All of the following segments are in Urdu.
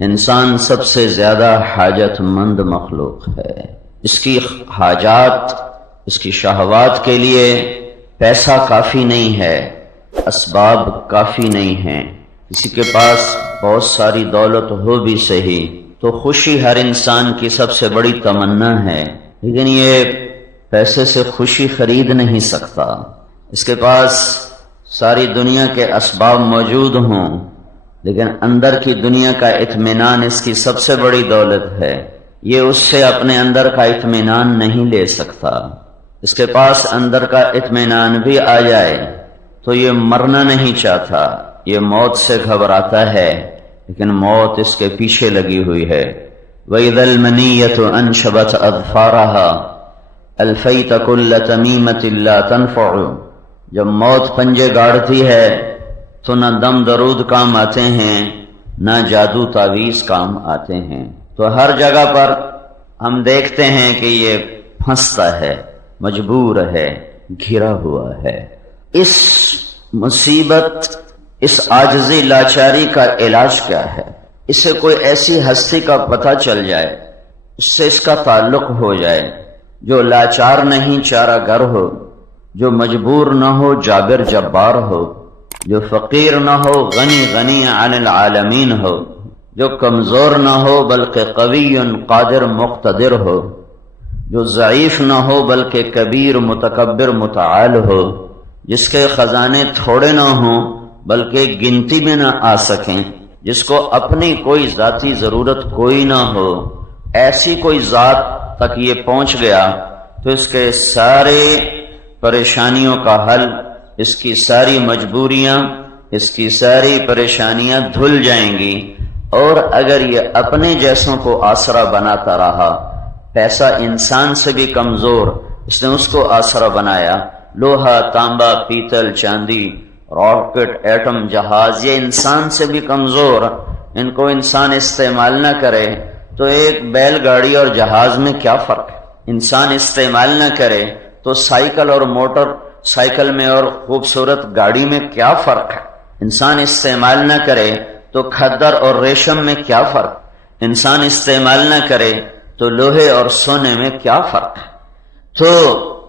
انسان سب سے زیادہ حاجت مند مخلوق ہے۔ اس کی حاجات، اس کی شہوات کے لیے پیسہ کافی نہیں ہے، اسباب کافی نہیں ہیں۔ کسی کے پاس بہت ساری دولت ہو بھی صحیح تو خوشی ہر انسان کی سب سے بڑی تمنا ہے، لیکن یہ پیسے سے خوشی خرید نہیں سکتا۔ اس کے پاس ساری دنیا کے اسباب موجود ہوں، لیکن اندر کی دنیا کا اطمینان اس کی سب سے بڑی دولت ہے، یہ اس سے اپنے اندر کا اطمینان نہیں لے سکتا۔ اس کے پاس اندر کا اطمینان بھی آ جائے تو یہ مرنا نہیں چاہتا، یہ موت سے گھبراتا ہے، لیکن موت اس کے پیچھے لگی ہوئی ہے۔ وَإِذَا الْمَنِيَّةُ أَنْشَبَتْ أَظْفَارَهَا أَلْفَيْتَ كُلَّ تَمِيمَةٍ لَا تَنْفَعُ۔ جب موت پنجے گاڑتی ہے تو نہ دم درود کام آتے ہیں، نہ جادو تعویذ کام آتے ہیں۔ تو ہر جگہ پر ہم دیکھتے ہیں کہ یہ پھنستا ہے، مجبور ہے، گھرا ہوا ہے۔ اس مصیبت، اس عاجزی لاچاری کا علاج کیا ہے؟ اسے کوئی ایسی ہستی کا پتہ چل جائے، اس سے اس کا تعلق ہو جائے، جو لاچار نہیں چارہ گر ہو، جو مجبور نہ ہو جابر جبار ہو، جو فقیر نہ ہو غنی غنی عن العالمین ہو، جو کمزور نہ ہو بلکہ قوی قادر مقتدر ہو، جو ضعیف نہ ہو بلکہ کبیر متکبر متعال ہو، جس کے خزانے تھوڑے نہ ہوں بلکہ گنتی میں نہ آ سکیں، جس کو اپنی کوئی ذاتی ضرورت کوئی نہ ہو، ایسی کوئی ذات تک یہ پہنچ گیا تو اس کے سارے پریشانیوں کا حل، اس کی ساری مجبوریاں، اس کی ساری پریشانیاں دھل جائیں گی۔ اور اگر یہ اپنے جیسوں کو آسرا بناتا رہا، پیسہ انسان سے بھی کمزور، اس نے اس کو آسرا بنایا، لوہا، تانبا، پیتل، چاندی، راکٹ، ایٹم، جہاز، یہ انسان سے بھی کمزور، ان کو انسان استعمال نہ کرے تو ایک بیل گاڑی اور جہاز میں کیا فرق ہے؟ انسان استعمال نہ کرے تو سائیکل اور موٹر سائیکل میں اور خوبصورت گاڑی میں کیا فرق ہے؟ انسان استعمال نہ کرے تو کھدر اور ریشم میں کیا فرق؟ انسان استعمال نہ کرے تو لوہے اور سونے میں کیا فرق ہے؟ تو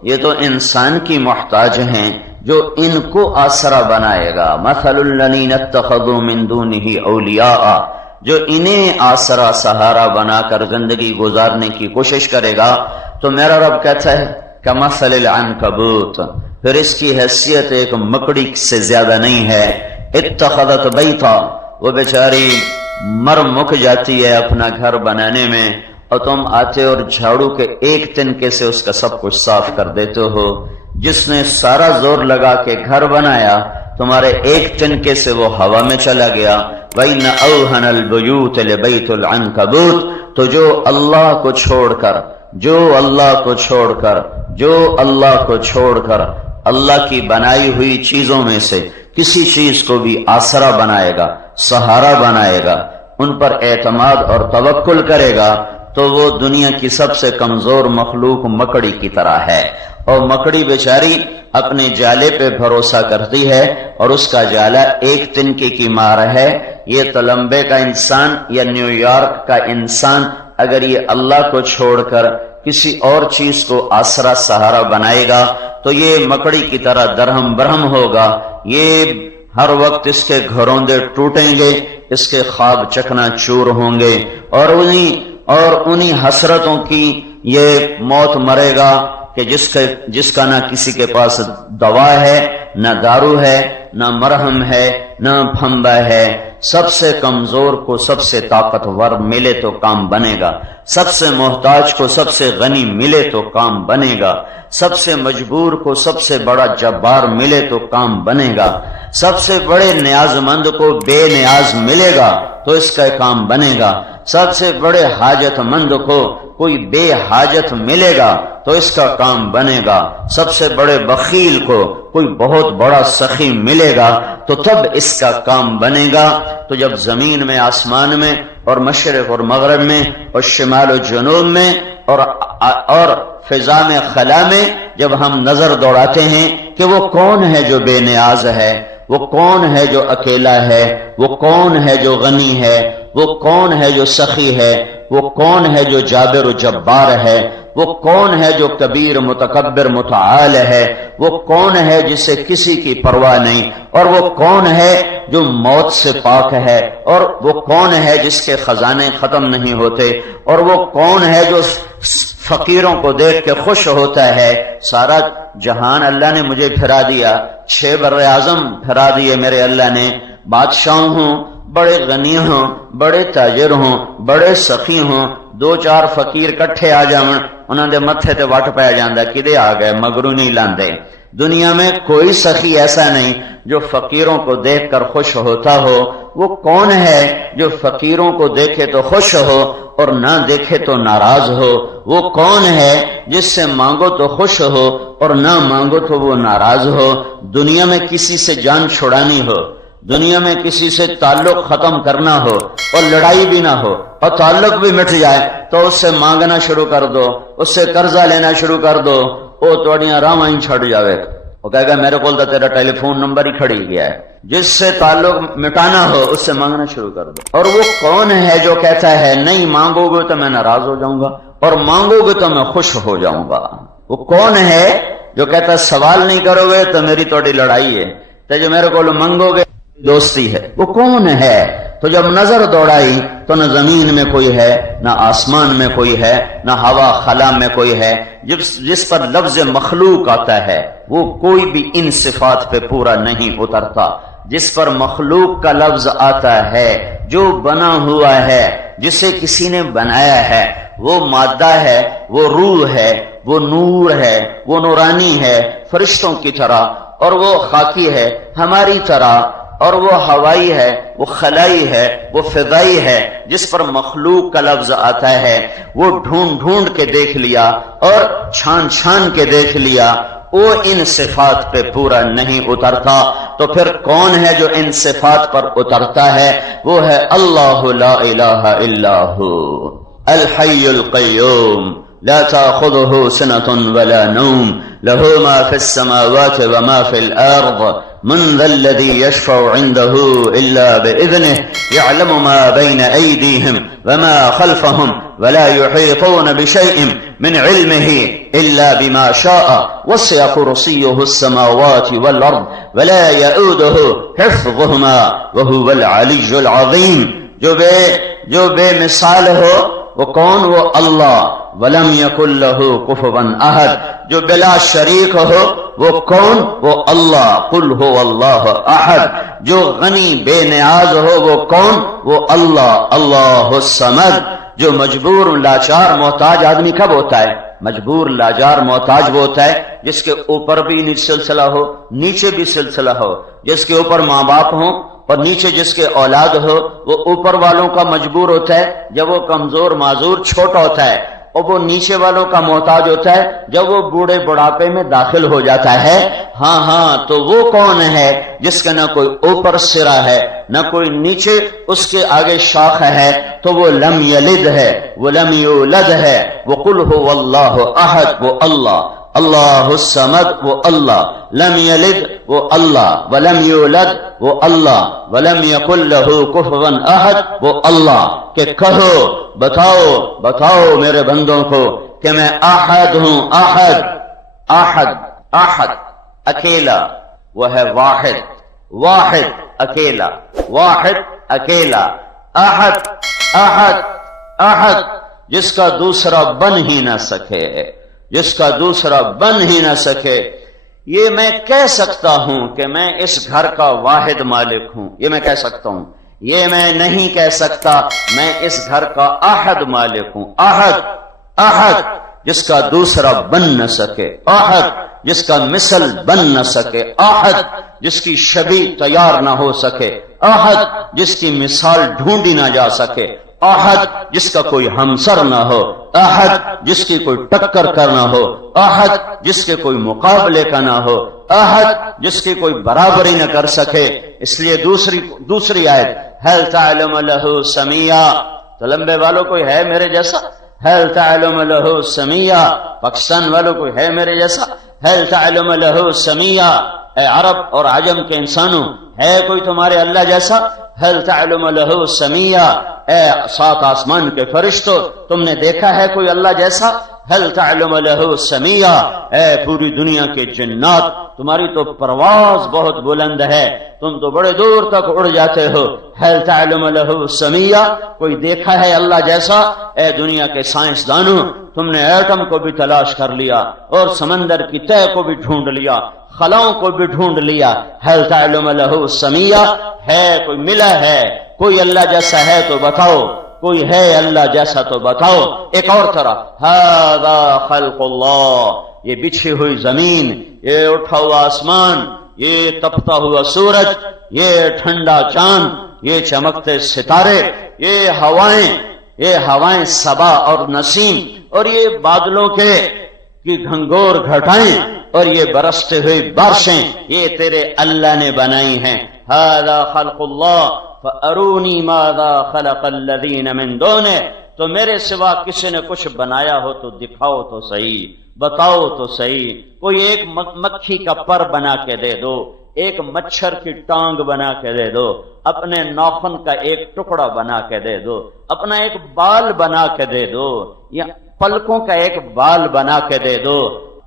یہ تو انسان کی محتاج ہیں، جو ان کو آسرا بنائے گا۔ مثل الذین اتخذوا من دونہ اولیاء، جو انہیں آسرا سہارا بنا کر زندگی گزارنے کی کوشش کرے گا، تو میرا رب کہتا ہے کمثل العنکبوت، پھر اس کی حیثیت ایک مکڑی سے زیادہ نہیں ہے۔ اتخذت بیتا، وہ بیچاری مر مک جاتی ہے اپنا گھر بنانے میں، اور تم آتے اور جھاڑو کے ایک تنکے سے اس کا سب کچھ صاف کر دیتے ہو۔ جس نے سارا زور لگا کے گھر بنایا، تمہارے ایک تنکے سے وہ ہوا میں چلا گیا۔ وَإِنَّ أَوْهَنَ الْبُيُوتِ لَبَيْتُ الْعَنْكَبُوتِ، تو جو اللہ کو چھوڑ کر، جو اللہ کو چھوڑ کر، جو اللہ کو چھوڑ کر اللہ کی بنائی ہوئی چیزوں میں سے کسی چیز کو بھی آسرا بنائے گا، سہارا بنائے گا، ان پر اعتماد اور توکل کرے گا، تو وہ دنیا کی سب سے کمزور مخلوق مکڑی کی طرح ہے۔ اور مکڑی بیچاری اپنے جالے پہ بھروسہ کرتی ہے، اور اس کا جالا ایک تنکے کی مار ہے۔ یہ تلمبے کا انسان یا نیو یارک کا انسان اگر یہ اللہ کو چھوڑ کر کسی اور چیز کو آسرا سہارا بنائے گا تو یہ مکڑی کی طرح درہم برہم ہوگا۔ یہ ہر وقت اس کے گھروندے ٹوٹیں گے، اس کے خواب چکنا چور ہوں گے، اور انہی حسرتوں کی یہ موت مرے گا کہ جس کا نہ کسی کے پاس دوا ہے، نہ دارو ہے، نہ مرہم ہے، نہ پھمبا ہے۔ سب سے کمزور کو سب سے طاقتور ملے تو کام بنے گا، سب سے محتاج کو سب سے غنی ملے تو کام بنے گا، سب سے مجبور کو سب سے بڑا جبار ملے تو کام بنے گا، سب سے بڑے نیاز مند کو بے نیاز ملے گا تو اس کا کام بنے گا، سب سے بڑے حاجت مند کو کوئی بے حاجت ملے گا تو اس کا کام بنے گا، سب سے بڑے بخیل کو کوئی بہت بڑا سخی ملے گا تو تب اس کا کام بنے گا۔ تو جب زمین میں، آسمان میں، اور مشرق اور مغرب میں، اور شمال و جنوب میں، اور فضا میں، خلا میں، جب ہم نظر دوڑاتے ہیں کہ وہ کون ہے جو بے نیاز ہے، وہ کون ہے جو اکیلا ہے، وہ کون ہے جو غنی ہے، وہ کون ہے جو سخی ہے، وہ کون ہے جو جابر و جبار ہے، وہ کون ہے جو کبیر متکبر متعال ہے، وہ کون ہے جسے کسی کی پرواہ نہیں، اور وہ کون ہے جو موت سے پاک ہے، اور وہ کون ہے جس کے خزانے ختم نہیں ہوتے، اور وہ کون ہے جو فقیروں کو دیکھ کے خوش ہوتا ہے۔ سارا جہان اللہ نے مجھے پھرا دیا، 6 بر اعظم پھرا دیے میرے اللہ نے، بادشاہ ہوں، بڑے غنی ہوں، بڑے تاجر ہوں، بڑے سخی ہوں، 2-4 فقیر کٹھے آ جاون انہاں دے متھے تے وٹ پہ جاندا کدے آ گئے، مگرو نہیں لاندے۔ دنیا میں کوئی سخی ایسا نہیں جو فقیروں کو دیکھ کر خوش ہوتا ہو۔ وہ کون ہے جو فقیروں کو دیکھے تو خوش ہو اور نہ دیکھے تو ناراض ہو؟ وہ کون ہے جس سے مانگو تو خوش ہو اور نہ مانگو تو وہ ناراض ہو؟ دنیا میں کسی سے جان چھڑانی ہو، دنیا میں کسی سے تعلق ختم کرنا ہو اور لڑائی بھی نہ ہو اور تعلق بھی مٹ جائے تو اس سے مانگنا شروع کر دو، اس سے قرضہ لینا شروع کر دو، وہ توڑیاں راہ ہی چھڑ جاوے، وہ کہے گا میرے کو تیرا ٹیلی فون نمبر ہی کھڑی گیا ہے۔ جس سے تعلق مٹانا ہو اس سے مانگنا شروع کر دو۔ اور وہ کون ہے جو کہتا ہے نہیں مانگو گے تو میں ناراض ہو جاؤں گا اور مانگو گے تو میں خوش ہو جاؤں گا؟ وہ کون ہے جو کہتا ہے سوال نہیں کرو گے تو میری توڑی لڑائی ہے، تو جو میرے کو مانگو گے دوستی ہے؟ وہ کون ہے؟ تو جب نظر دوڑائی تو نہ زمین میں کوئی ہے، نہ آسمان میں کوئی ہے، نہ ہوا خلا میں کوئی ہے۔ جس پر لفظ مخلوق آتا ہے وہ کوئی بھی ان صفات پہ پورا نہیں اترتا۔ جس پر مخلوق کا لفظ آتا ہے، جو بنا ہوا ہے، جسے کسی نے بنایا ہے، وہ مادہ ہے، وہ روح ہے، وہ نور ہے، وہ نورانی ہے فرشتوں کی طرح، اور وہ خاکی ہے ہماری طرح، اور وہ ہوائی ہے، وہ خلائی ہے، وہ فضائی ہے۔ جس پر مخلوق کا لفظ آتا ہے وہ ڈھونڈ ڈھونڈ کے دیکھ لیا اور چھان چھان کے دیکھ لیا، وہ ان صفات پہ پورا نہیں اترتا۔ تو پھر کون ہے جو ان صفات پر اترتا ہے؟ وہ ہے اللہ لا الہ الا ہو الحی القیوم لا تأخذه سنة ولا نوم له ما في السماوات وما في الأرض من ذا الذي يشفع عنده إلا بإذنه يعلم ما بين أيديهم وما خلفهم ولا يحيطون بشيء من علمه إلا بما شاء وسع كرسيه السماوات والأرض ولا يؤوده حفظهما وهو العلي العظيم۔ جو بے مثال ہو وہ کون؟ وہ اللہ۔ ولم یکن لہ کفوا احد، جو بلا شریک ہو وہ کون؟ وہ اللہ۔ قل هو اللہ احد، جو غنی بے نیاز ہو وہ کون؟ وہ اللہ۔ اللہ الصمد، جو مجبور لاچار محتاج آدمی کب ہوتا ہے؟ مجبور لاچار محتاج وہ ہوتا ہے جس کے اوپر بھی سلسلہ ہو نیچے بھی سلسلہ ہو، جس کے اوپر ماں باپ ہوں اور نیچے جس کے اولاد ہو۔ وہ اوپر والوں کا مجبور ہوتا ہے جب وہ کمزور معذور چھوٹا ہوتا ہے، اور وہ نیچے والوں کا محتاج ہوتا ہے جب وہ بوڑھے بڑھاپے میں داخل ہو جاتا ہے۔ ہاں تو وہ کون ہے جس کا نہ کوئی اوپر سرا ہے نہ کوئی نیچے اس کے آگے شاخ ہے؟ تو وہ لم یلد ہے، وہ لم یولد ہے، وہ قل هو اللہ احد، وہ اللہ۔ اللہ الصمد، وہ اللہ۔ لم یلد، وہ اللہ۔ ولم یولد، وہ اللہ۔ ولم یکن لہ کفوا احد، وہ اللہ۔ کہ کہو، بتاؤ میرے بندوں کو کہ میں احد ہوں۔ احد اکیلا، وہ ہے واحد اکیلا، واحد اکیلا۔ احد جس کا دوسرا بن ہی نہ سکے، جس کا دوسرا بن ہی نہ سکے۔ یہ میں کہہ سکتا ہوں کہ میں اس گھر کا واحد مالک ہوں، یہ میں کہہ سکتا ہوں۔ یہ میں نہیں کہہ سکتا میں اس گھر کا احد مالک ہوں۔ احد جس کا دوسرا بن نہ سکے، احد جس کا مثل بن نہ سکے، احد جس کی شبیہ تیار نہ ہو سکے، احد جس کی مثال ڈھونڈی نہ جا سکے، احد جس کا کوئی ہمسر نہ ہو، احد جس کی کوئی ٹکر کا نہ ہو، احد جس کے کوئی مقابلے کا نہ ہو، احد جس کی کوئی برابری نہ کر سکے۔ اس لیے دوسری آیت هل تعلم له سمیا، تو لمبے والوں کوئی ہے میرے جیسا؟ هل تعلم له سمیا۔ پاکستان والوں کوئی ہے میرے جیسا؟ هل تعلم له سمیا۔ اے عرب اور عجم کے انسانوں، ہے کوئی تمہارے اللہ جیسا؟ هل تعلم له سمیہ، اے سات آسمان کے فرشتوں، تم نے دیکھا ہے کوئی اللہ جیسا؟ هل تعلم له سمیہ، اے پوری دنیا کے جنات، تمہاری تو پرواز بہت بلند ہے، تم تو بڑے دور تک اڑ جاتے ہو۔ هل تعلم له سمیہ، کوئی دیکھا ہے اللہ جیسا؟ اے دنیا کے سائنسدانوں، تم نے ایٹم کو بھی تلاش کر لیا اور سمندر کی تہ کو بھی ڈھونڈ لیا، خلاؤں کو بھی ڈھونڈ لیا۔ هل تعلم له سمیہ، ہے کوئی ملا ہے کوئی اللہ جیسا ہے تو بتاؤ، کوئی ہے اللہ جیسا تو بتاؤ۔ ایک اور طرح ھذا خلق اللہ، یہ بچھی ہوئی زمین، یہ اٹھا ہوا آسمان، یہ تپتا ہوا سورج، یہ ٹھنڈا چاند، یہ چمکتے ستارے، یہ ہوائیں صبا اور نسیم، اور یہ بادلوں کی گھنگور گھٹائیں، اور یہ برستے ہوئے بارشیں، یہ تیرے اللہ نے بنائی ہیں۔ ھذا خلق اللہ فارونی ماذا خلق الذین من دونہ، تو میرے سوا کسی نے کچھ بنایا ہو تو دکھاؤ تو صحیح، بتاؤ تو صحیح۔ کوئی ایک مکھی کا پر بنا کے دے دو، ایک مچھر کی ٹانگ بنا کے دے دو، اپنے ناخن کا ایک ٹکڑا بنا کے دے دو، اپنا ایک بال بنا کے دے دو، یا پلکوں کا ایک بال بنا کے دے دو۔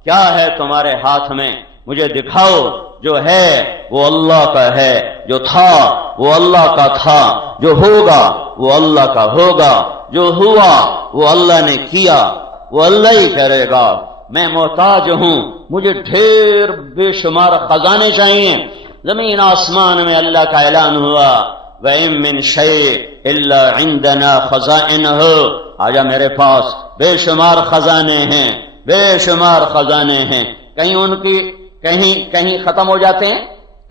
کیا ہے تمہارے ہاتھ میں؟ مجھے دکھاؤ۔ جو ہے وہ اللہ کا ہے، جو تھا وہ اللہ کا تھا، جو ہوگا وہ اللہ کا ہوگا، جو ہوا وہ اللہ نے کیا، وہ اللہ ہی کرے گا۔ میں محتاج ہوں، مجھے ڈھیر بے شمار خزانے چاہیے۔ زمین آسمان میں اللہ کا اعلان ہوا، وَإِن مِّن شَيْءٍ إِلَّا عِندَنَا خَزَائِنُهُ، آجا میرے پاس بے شمار خزانے ہیں، بے شمار خزانے ہیں۔ کہیں ان کی کہیں ختم ہو جاتے ہیں،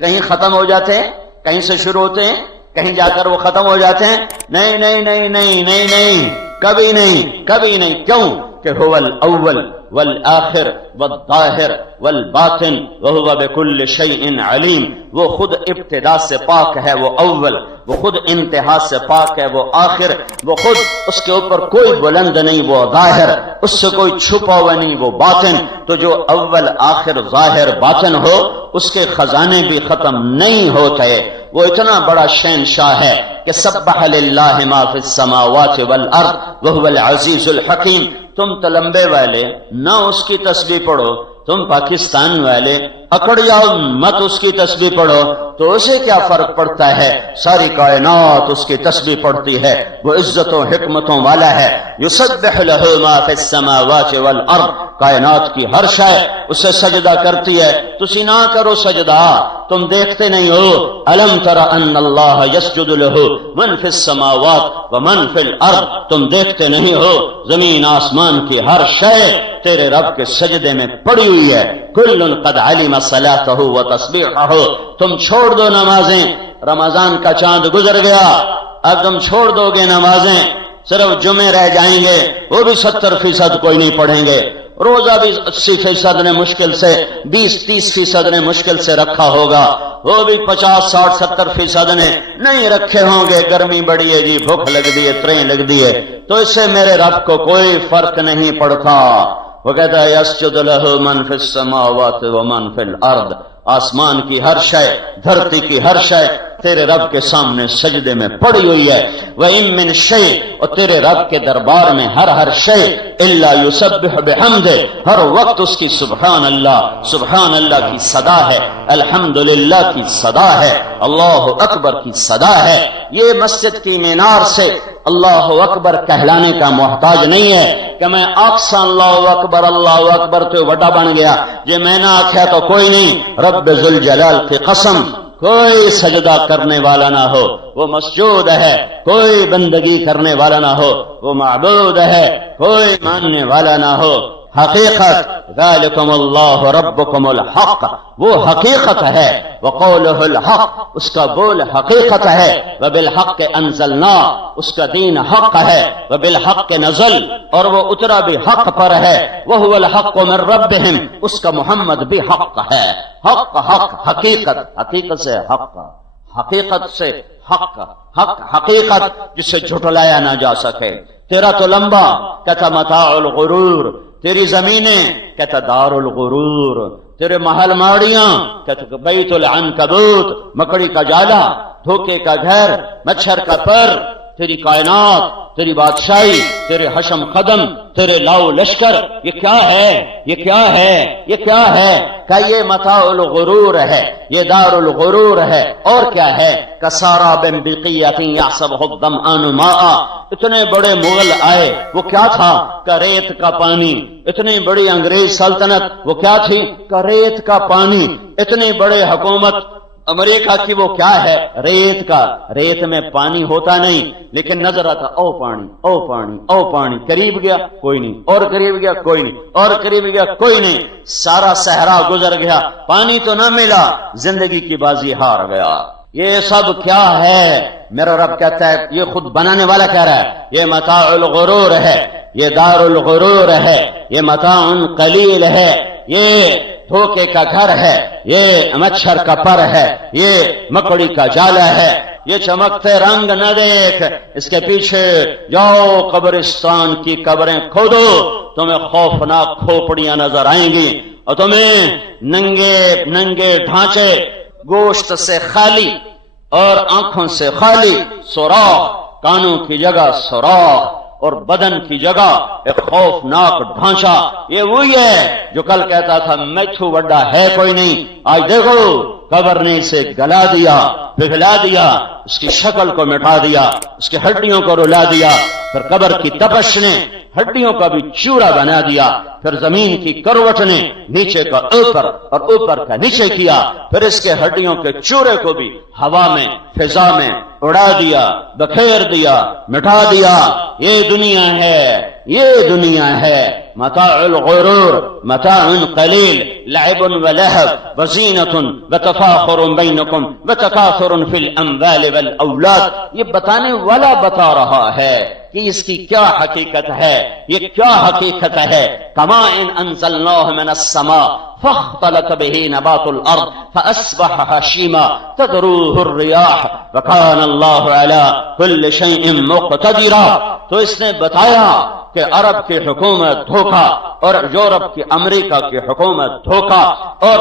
کہیں ختم ہو جاتے ہیں، کہیں سے شروع ہوتے ہیں، کہیں جا کر وہ ختم ہو جاتے ہیں۔ نہیں نہیں نہیں نہیں نہیں نہیں، کبھی نہیں، کبھی نہیں۔ کیوں کہ هو الاول والآخر والظاہر والباطن وهو بكل شيء علیم، وہ خود ابتدا سے پاک ہے، وہ اول، وہ خود انتہا سے پاک ہے، وہ آخر، وہ خود اس کے اوپر کوئی بلند نہیں، وہ ظاہر، اس سے کوئی چھپا ہوا نہیں، وہ باطن۔ تو جو اول آخر ظاہر باطن ہو اس کے خزانے بھی ختم نہیں ہوتے۔ وہ اتنا بڑا شہنشاہ ہے کہ سبح للہ ما فی السماوات والارض وهو العزیز الحکیم۔ تم تلمبے والے نہ اس کی تسبیح پڑھو، تم پاکستان والے اکڑ جاؤ مت اس کی تسبیح پڑھو، تو اسے کیا فرق پڑتا ہے؟ ساری کائنات اس کی تسبیح پڑھتی ہے، وہ عزتوں حکمتوں والا ہے۔ یسبح له ما فی السماوات والارض، کائنات کی ہر شے اسے سجدہ کرتی ہے، تسی نہ کرو سجدہ، تم دیکھتے نہیں ہو؟ الم تر ان اللہ یسجد له من فی السماوات ومن فی الارض، تم دیکھتے نہیں ہو زمین آسمان کی ہر شے تیرے رب کے سجدے میں پڑی ہوئی ہے۔ کل قد علم صلاته وتسبیحه، تم چھوڑ دو نمازیں، رمضان کا چاند گزر گیا، اب تم چھوڑ دو گے نمازیں، صرف جمعے رہ جائیں گے، وہ بھی 70% کوئی نہیں پڑھیں گے، روزہ بھی 80% نے مشکل سے، 20-30% نے مشکل سے رکھا ہوگا، وہ بھی 50-60-70% نے نہیں رکھے ہوں گے، گرمی بڑی ہے جی، بھوک لگ دی ہے، تریں لگ دی ہے، تو اس سے میرے رب کو کوئی فرق نہیں پڑتا۔ وہ کہتا ہے یسجد له من فی السماوات ومن فی الارض، آسمان کی ہر شے، دھرتی کی ہر شے تیرے رب کے سامنے سجدے میں پڑی ہوئی ہے۔ وَإِن مِّن شَيْءٍ، اور تیرے رب کے دربار میں ہر شے الا یسبح بحمدہ، ہر وقت اس کی سبحان اللہ کی صدا ہے، الحمدللہ کی صدا ہے، اللہ اکبر کی صدا ہے۔ یہ مسجد کی مینار سے اللہ اکبر کہلانے کا محتاج نہیں ہے کہ میں آکسا اللہ اکبر تو وڈا بن گیا، جے میں نہ آکھیا تو کوئی نہیں۔ رب ذوالجلال کی قسم، کوئی سجدہ کرنے والا نہ ہو وہ مسجود ہے، کوئی بندگی کرنے والا نہ ہو وہ معبود ہے، کوئی ماننے والا نہ ہو۔ حقیقت ذالکم اللہ ربکم الحق، وہ حقیقت ہے، وقولہ الحق، اس کا بول حقیقت ہے، وبالحق انزلنا، اس کا دین حق ہے، وبالحق نزل، اور وہ اترا بھی حق پر ہے، وہو الحق من ربہم، اس کا محمد بھی حق ہے۔ حق حقیقت سے حق، حقیقت سے حق، حقیقت جسے جھٹلایا نہ جا سکے۔ تیرا تو لمبا کہتا متاع الغرور، تیری زمینیں کہتا دار الغرور، تیرے محل ماڑیاں، بیت العنکبوت مکڑی کا جالا، دھوکے کا گھر، مچھر کا پر، تیری کائنات، تیری بادشاہی، تیرے حشم قدم، تیرے لاؤ لشکر، یہ کیا ہے؟ یہ کیا ہے؟ یہ کیا ہے؟ کہ یہ متاع الغرور ہے، یہ دار الغرور ہے، اور کیا ہے؟ کساراب بقیۃ یحسبہ الظمآن ماء، اتنے بڑے مغل آئے، وہ کیا تھا؟ کہ ریت کا پانی۔ اتنی بڑی انگریز سلطنت، وہ کیا تھی؟ کہ ریت کا پانی۔ اتنی بڑے حکومت امریکہ کی، وہ کیا ہے؟ ریت کا۔ ریت میں پانی ہوتا نہیں، لیکن نظر آتا او پانی، او پانی، او پانی۔ قریب گیا کوئی نہیں، اور قریب گیا کوئی نہیں، اور قریب گیا کوئی نہیں۔ سارا صحرا گزر گیا، پانی تو نہ ملا، زندگی کی بازی ہار گیا۔ یہ سب کیا ہے؟ میرا رب کہتا ہے، یہ خود بنانے والا کہہ رہا ہے، یہ متاع الغرور ہے، یہ دار الغرور ہے، یہ متاع قلیل ہے، یہ دھوکے کا گھر ہے، یہ مچھر کا پر ہے، یہ مکڑی کا جالا ہے۔ یہ چمکتے رنگ نہ دیکھ، اس کے پیچھے جاؤ قبرستان کی قبریں کھودو، تمہیں خوفناک کھوپڑیاں نظر آئیں گی، اور تمہیں ننگے ننگے ڈھانچے، گوشت سے خالی اور آنکھوں سے خالی، سوراخ، کانوں کی جگہ سوراخ اور بدن کی جگہ ایک خوفناک ڈھانچہ۔ یہ وہی ہے جو کل کہتا تھا میتھو وڈا ہے کوئی نہیں، آج دیکھو قبر نے اسے گلا دیا، پگھلا دیا، اس کی شکل کو مٹا دیا، اس کی ہڈیوں کو رلا دیا، پھر قبر کی تپش نے ہڈیوں کا بھی چورا بنا دیا، پھر زمین کی کروٹ نے نیچے کا اوپر اور اوپر کا نیچے کیا، پھر اس کے ہڈیوں کے چورے کو بھی ہوا میں فضا میں اڑا دیا، بکھیر دیا، مٹا دیا۔ یہ دنیا ہے، یہ دنیا ہے، متاع الغرور، متاع قلیل، لعب ولہو وزینۃ وتفاخر بینکم وتکاثر فی الاموال والاولاد۔ یہ بتانے والا بتا رہا ہے کہ اس کی کیا حقیقت ہے، یہ کیا حقیقت ہے۔ کما ان انزلناہ من السماء فاختلط به نبات الارض فاصبح هشیما تذروه الرياح وكان الله على كل شيء مقتدرا۔ تو اس نے بتایا کہ عرب کی حکومت دھوکا، اور یورپ کی امریکہ کی حکومت دھوکا، اور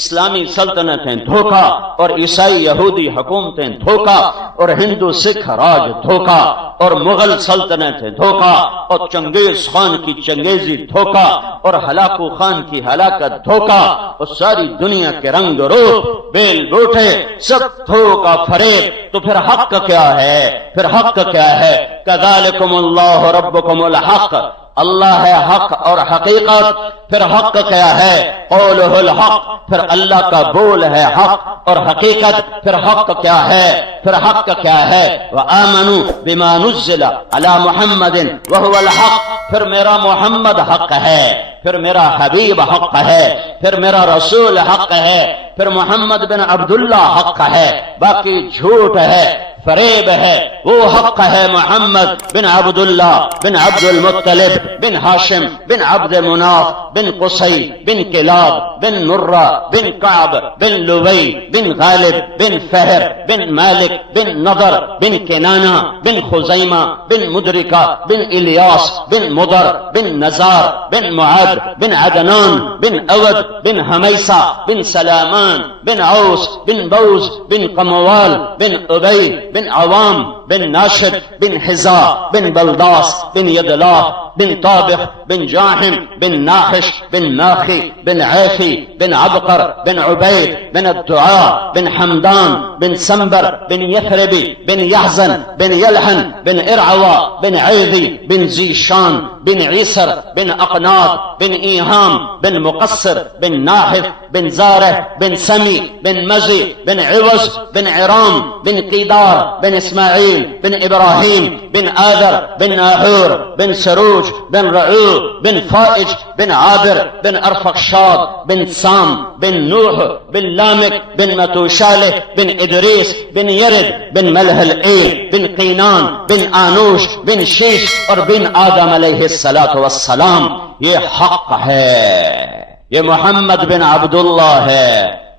اسلامی سلطنتیں دھوکا، اور عیسائی یہودی حکومتیں دھوکا، اور ہندو سکھ راج دھوکا، اور مغل سلطنتیں دھوکا، اور چنگیز خان کی چنگیزی دھوکا، اور ہلاکو خان کی ہلاکت دھوکا، اور ساری دنیا کے رنگ روپ بیل بوٹے سب دھوکا فریب۔ تو پھر حق کیا ہے؟ پھر حق کیا ہے؟ کذالکم اللہ ربکم الحق، اللہ ہے حق اور حقیقت۔ پھر حق کیا ہے؟ قولہ الحق، پھر اللہ کا بول ہے حق اور حقیقت۔ پھر حق کیا ہے؟ پھر حق کیا ہے؟ وآمنوا بما نزل علی محمد وہو الحق، پھر میرا محمد حق ہے، پھر میرا حبیب حق ہے، پھر میرا رسول حق ہے، پھر محمد بن عبداللہ حق ہے، باقی جھوٹ ہے، فریب ہے۔ وہ حق ہے محمد بن عبداللہ بن عبد المطلب بن ہاشم بن عبد مناف بن قصی بن کلاب بن مرہ بن کعب بن لوی بن غالب بن فہر بن مالک بن نضر بن کنانہ بن خزیمہ بن مدرکہ بن الیاس بن مضر بن نزار بن معد بن عدنان بن اود بن حمیسہ بن سلامان بن عوس بن بوز بن قموال بن ابی بن عوام بن ناشد بن حزا بن بلداس بن یدلاف بن طابخ بن جاحم بن ناخش بن ناخی بن عیفی بن عبقر بن عبید بن الدعاء بن حمدان بن سنبر بن یثربی بن یحزن بن یلحن بن ارعوا بن عیدی بن زیشان بن عیسر بن اقناط بن ایہام بن مقصر بن ناحف بن زارح بن سمی بن مزی بن عوض بن عرام بن قیدار بن اسماعیل بن ابراہیم بن آذر بن ناحور بن سروج بن رعو بن فائج بن عابر بن ارفخشاد بن سام بن نوح بن لامک بن متوشالح بن ادریس بن یرد بن ملہل ایل بن قینان بن آنوش بن شیش اور بن آدم علیہ السلام۔ یہ حق ہے، یہ محمد بن عبداللہ ہے۔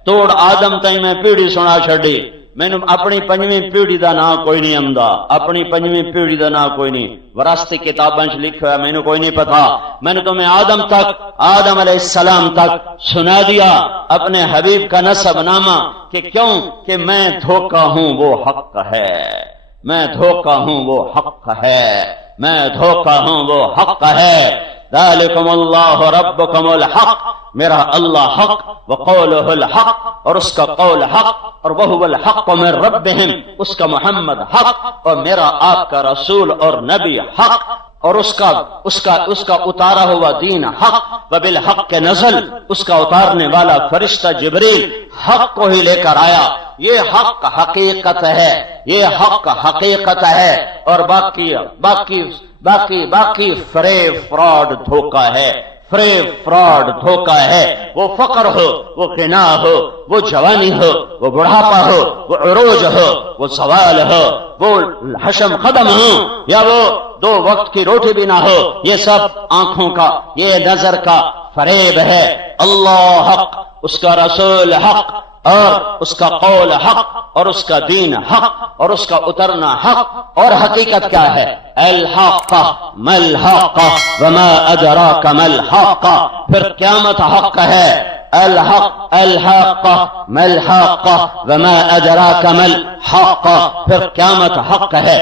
توڑ آدم تائیں میں پیڑی سنا چھڑی، مینوں اپنی پنجویں پیڑھی دا نام کوئی نہیں آندا، اپنی پنجویں پیڑھی دا نام کوئی نہیں، وراثتی کتاباں وچ لکھا ہے، مینوں کوئی نہیں پتا۔ میں نے تمہیں آدم علیہ السلام تک سنا دیا اپنے حبیب کا نسب نامہ، کہ کیوں کہ میں دھوکا ہوں وہ حق ہے، میں دھوکا ہوں وہ حق ہے، میں دھوکا ہوں وہ حق ہے۔ ذالکم اللہ ربکم الحق، میرا اللہ حق، وقولہ الحق، اور اس کا قول حق، اور وہو الحق من ربہم، اس کا محمد حق، اور میرا آپ کا رسول اور نبی حق، اور اس کا اتارا ہوا دین حق، وبالحق کے نزل، اس کا اتارنے والا فرشتہ جبریل حق کو ہی لے کر آیا۔ یہ حق حقیقت ہے، یہ حق حقیقت ہے، اور باقی فریب فراڈ دھوکہ ہے، فریب فراڈ دھوکہ ہے۔ وہ فقر ہو، وہ غنا ہو، وہ جوانی ہو، وہ بڑھاپا ہو، وہ عروج ہو، وہ زوال ہو، وہ حشم قدم ہو، یا وہ 2 وقت کی روٹی بھی نہ ہو، یہ سب آنکھوں کا، یہ نظر کا فریب ہے۔ اللہ حق، اس کا رسول حق، اور اس کا قول حق، اور اس کا دین حق، اور اس کا اترنا حق۔ اور حقیقت کیا ہے؟ الحق ما الحق وما ادراک ما الحق، پھر قیامت حق ہے۔ الحق ما الحق وما ادراک ما الحق، پھر قیامت حق ہے،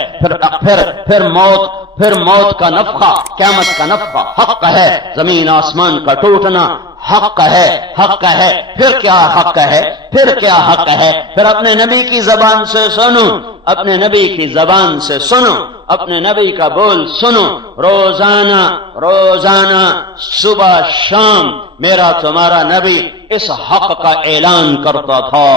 پھر موت کا نفخہ، قیامت کا نفخہ حق ہے، زمین آسمان کا ٹوٹنا حق ہے، حق ہے۔ پھر کیا حق ہے؟ پھر کیا حق ہے؟ پھر اپنے نبی کی زبان سے سنو، اپنے نبی کی زبان سے سنو، اپنے نبی کا بول سنو۔ روزانہ صبح شام میرا تمہارا نبی اس حق کا اعلان کرتا تھا۔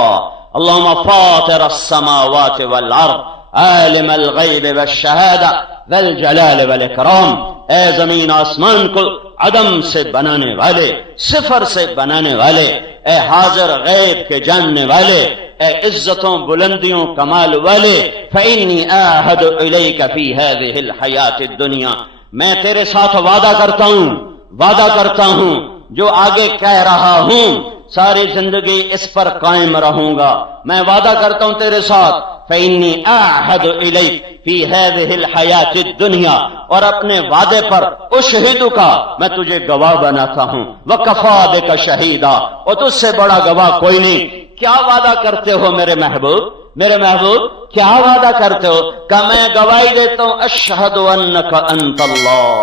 اللہم فاطر السماوات والارض عالم الغیب والشہادہ ذی الجلال والاکرام، اے زمین آسمان کو عدم سے بنانے والے، صفر سے بنانے والے، اے حاضر غیب کے جاننے والے، اے عزتوں بلندیوں کمال والے، فإنی آہد الیک فی ہذہ الحیاۃ الدنیا، میں تیرے ساتھ وعدہ کرتا ہوں جو آگے کہہ رہا ہوں، ساری زندگی اس پر قائم رہوں گا، میں وعدہ کرتا ہوں تیرے ساتھ۔ فإنی أعهد إلیک فی هذه الحیاۃ الدنیا، اور اپنے وعدے پر اشہدک، میں تجھے گواہ بناتا ہوں، وکفیٰ بک شہیدا، اور تجھ سے بڑا گواہ کوئی نہیں۔ کیا وعدہ کرتے ہو میرے محبوب؟ کیا وعدہ کرتے ہو؟ کہ میں گواہی دیتا ہوں اشہد انک انت اللہ،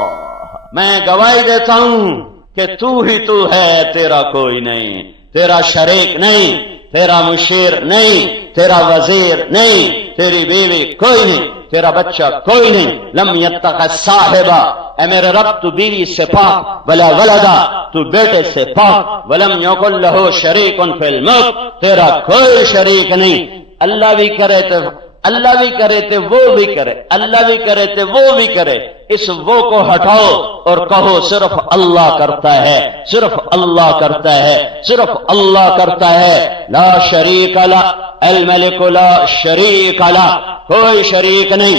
میں گواہی دیتا ہوں کہ تو ہی تو ہے، تیرا کوئی نہیں، تیرا شریک نہیں، تیرا مشیر نہیں، تیرا وزیر نہیں، تیری بیوی کوئی نہیں، تیرا بچہ کوئی نہیں۔ لم یتخذ صاحبہ، اے میرے رب تو بیوی سے پاک، ولا ولدا، تو بیٹے سے پاک، ولم یکن لہ شریک فی الملک، تیرا کوئی شریک نہیں۔ اللہ بھی کرے تو وہ بھی کرے، اللہ بھی کرے تو وہ بھی کرے، اس وہ کو ہٹاؤ اور کہو صرف اللہ کرتا ہے، صرف اللہ کرتا ہے، صرف اللہ کرتا ہے۔ لا شریک لہ، الملک لا شریک لہ، کوئی شریک نہیں۔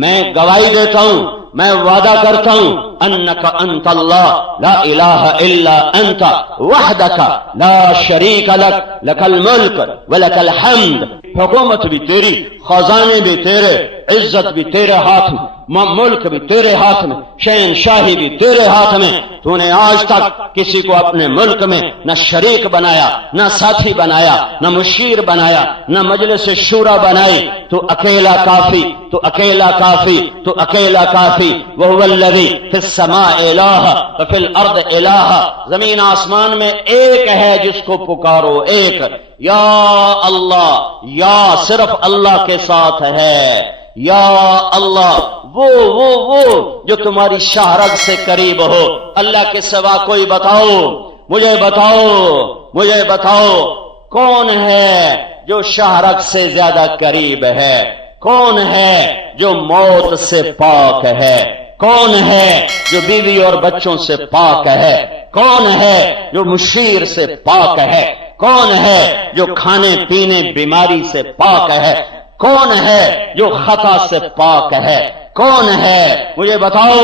میں گواہی دیتا ہوں، میں وعدہ کرتا ہوں، انک انت اللہ، لا الہ الا انت وحدک لا شریک لک، لک الملک ولک الحمد، حکومت بھی تیری، خزانے بھی تیرے، عزت بھی تیرے ہاتھ میں، ملک بھی تیرے ہاتھ میں، شہنشاہی بھی تیرے ہاتھ میں۔ تو نے آج تک کسی کو اپنے ملک میں نہ شریک بنایا، نہ ساتھی بنایا، نہ مشیر بنایا، نہ مجلس شورا بنائی۔ تو اکیلا کافی، تو اکیلا کافی، تو اکیلا کافی۔ وہو الذی فی السماء الہ وفی الارض الہ، زمین آسمان میں ایک ہے جس کو پکارو، ایک، یا اللہ، یا صرف اللہ کے ساتھ ہے، یا اللہ، وہ جو تمہاری شہرت سے قریب ہو۔ اللہ کے سوا کوئی مجھے بتاؤ کون ہے جو شہرت سے زیادہ قریب ہے؟ کون ہے جو موت سے پاک ہے؟ کون ہے جو بیوی اور بچوں سے پاک ہے؟ کون ہے جو مشیر سے پاک ہے؟ کون ہے جو کھانے پینے بیماری سے پاک ہے؟ کون ہے جو خطا سے پاک ہے؟ کون ہے مجھے بتاؤ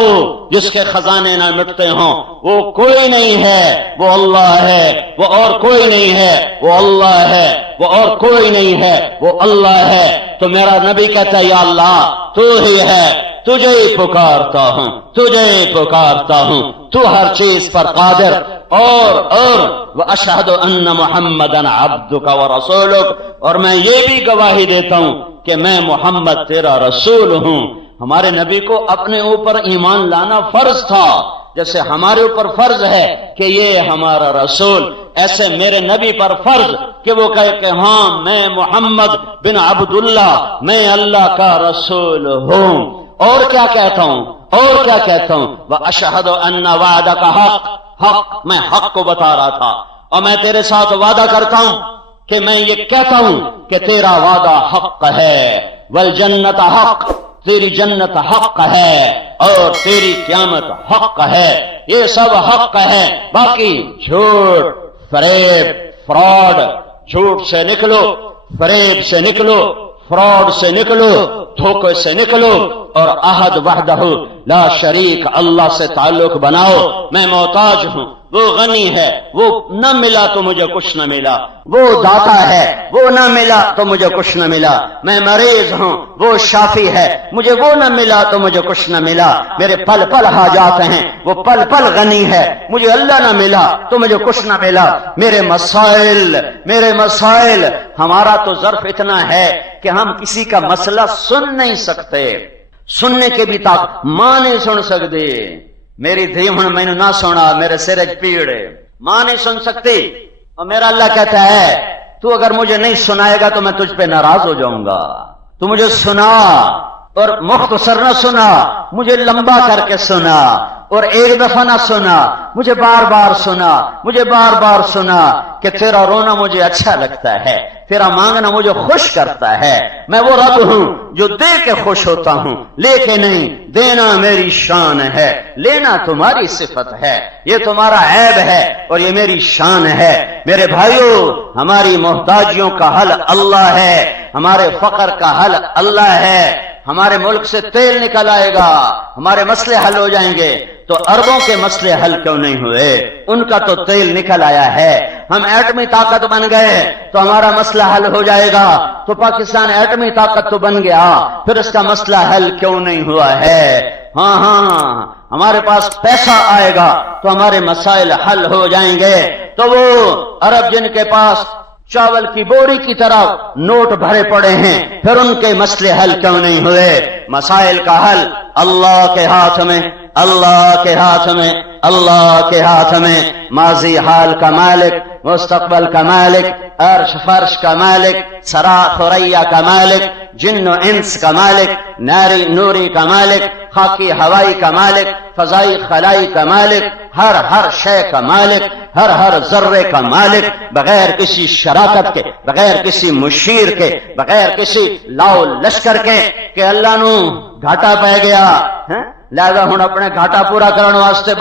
جس کے خزانے نہ مٹتے ہوں؟ وہ کوئی نہیں ہے، وہ اللہ ہے، وہ اور کوئی نہیں ہے، وہ اللہ ہے، وہ اور کوئی نہیں ہے، وہ اللہ ہے۔ تو میرا نبی کہتا ہے یا اللہ تو ہی ہے، تجھے ہی پکارتا ہوں، تجھے ہی پکارتا ہوں، تو ہر چیز پر قادر۔ اور واشہد ان محمدًا عبدک ورسولک، اور میں یہ بھی گواہی دیتا ہوں کہ میں محمد تیرا رسول ہوں۔ ہمارے نبی کو اپنے اوپر ایمان لانا فرض تھا، جیسے ہمارے اوپر فرض ہے کہ یہ ہمارا رسول، ایسے میرے نبی پر فرض کہ وہ کہے کہ ہاں میں محمد بن عبداللہ، میں اللہ کا رسول ہوں۔ اور کیا کہتا ہوں؟ اور کیا کہتا ہوں؟ وَأَشْهَدُ أَنَّ وَعْدَكَ حق، حق، میں حق کو بتا رہا تھا، اور میں تیرے ساتھ وعدہ کرتا ہوں کہ میں یہ کہتا ہوں کہ تیرا وعدہ حق ہے، والجنت حق، تیری جنت حق ہے، اور تیری قیامت حق ہے، یہ سب حق ہے۔ باقی جھوٹ، فریب، فراڈ، جھوٹ سے نکلو، فریب سے نکلو، فراڈ سے نکلو، دھوکے سے نکلو، اور احد وحدہ لا شریک اللہ سے تعلق بناؤ۔ میں محتاج ہوں، وہ غنی ہے، وہ نہ ملا تو مجھے کچھ نہ ملا، وہ داتا ہے، وہ نہ ملا تو مجھے کچھ نہ ملا۔ میں مریض ہوں، وہ شافی ہے، مجھے وہ نہ ملا تو مجھے کچھ نہ ملا۔ میرے پل پل حاجات ہیں، وہ پل پل غنی ہے، مجھے اللہ نہ ملا تو مجھے کچھ نہ ملا۔ میرے مسائل، ہمارا تو ظرف اتنا ہے کہ ہم کسی کا مسئلہ سن نہیں سکتے، سننے کے بھی طاقت ماں نہیں سن سکتی۔ میری دھی ہن میں نے نہ سنا، میرے سر پیڑ ماں نہیں سن سکتی، اور میرا اللہ کہتا ہے تو اگر مجھے نہیں سنائے گا تو میں تجھ پہ ناراض ہو جاؤں گا۔ تو مجھے سنا، اور مختصر نہ سنا، مجھے لمبا کر کے سنا، اور ایک دفعہ نہ سنا، مجھے بار بار سنا، مجھے بار بار سنا کہ تیرا رونا مجھے اچھا لگتا ہے، تیرا مانگنا مجھے خوش کرتا ہے۔ میں وہ رب ہوں جو دے کے خوش ہوتا ہوں، لے کے نہیں۔ دینا میری شان ہے، لینا تمہاری صفت ہے، یہ تمہارا عیب ہے اور یہ میری شان ہے۔ میرے بھائیو، ہماری محتاجیوں کا حل اللہ ہے، ہمارے فقر کا حل اللہ ہے۔ ہمارے ملک سے تیل نکل آئے گا، ہمارے مسئلے حل ہو جائیں گے۔ تو عربوں کے مسئلے حل کیوں نہیں ہوئے؟ ان کا تو تیل نکل آیا ہے۔ ہم ایٹمی طاقت بن گئے تو ہمارا مسئلہ حل ہو جائے گا۔ تو پاکستان ایٹمی طاقت تو بن گیا، پھر اس کا مسئلہ حل کیوں نہیں ہوا ہے؟ ہاں ہمارے پاس پیسہ آئے گا تو ہمارے مسائل حل ہو جائیں گے۔ تو وہ عرب جن کے پاس چاول کی بوری کی طرح نوٹ بھرے پڑے ہیں، پھر ان کے مسئلے حل کیوں نہیں ہوئے؟ مسائل کا حل اللہ کے ہاتھ میں، اللہ کے ہاتھ میں، اللہ کے ہاتھ میں۔ ماضی حال کا مالک، مستقبل کا مالک، عرش فرش کا مالک، سرا ثریا کا مالک، جن و انس کا مالک، ناری نوری کا مالک، خاکی ہوائی کا مالک، فضائی خلائی کا مالک، ہر شے کا مالک، ہر ذرے کا مالک، بغیر کسی شراکت کے، بغیر کسی مشیر کے، بغیر کسی لاؤ لشکر کے کہ اللہ نو گھاٹا پہ گیا، لہذا ہوں اپنے گھاٹا پورا کرنے واسطے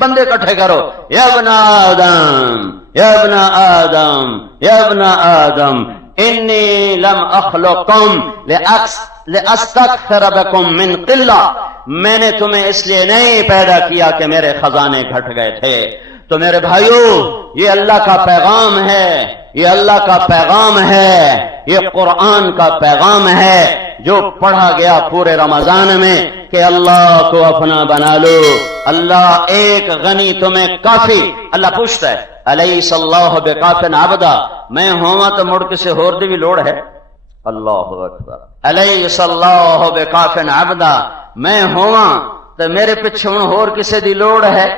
بندے کٹھے کرو۔ یا ابن آدم، یا ابن آدم، یا ابن آدم، انی لم اخلقکم لاستکثر بکم من قلہ، میں نے تمہیں اس لیے نہیں پیدا کیا کہ میرے خزانے گھٹ گئے تھے۔ تو میرے بھائیو، یہ اللہ کا پیغام ہے، یہ اللہ کا پیغام ہے، یہ قرآن کا پیغام ہے جو پڑھا گیا پورے رمضان میں کہ اللہ کو اپنا بنا لو، اللہ ایک غنی تمہیں کافی۔ اللہ پوچھتا ہے الیس اللہ بکافٍ عبدا، میں ہوا تو مڑ کسی ہور دی بھی لوڑ ہے؟ اللہ اکبر۔ الیس اللہ بکافٍ عبدا، میں ہوا تو میرے پیچھے ہوں ہور کسی دی لوڑ ہے؟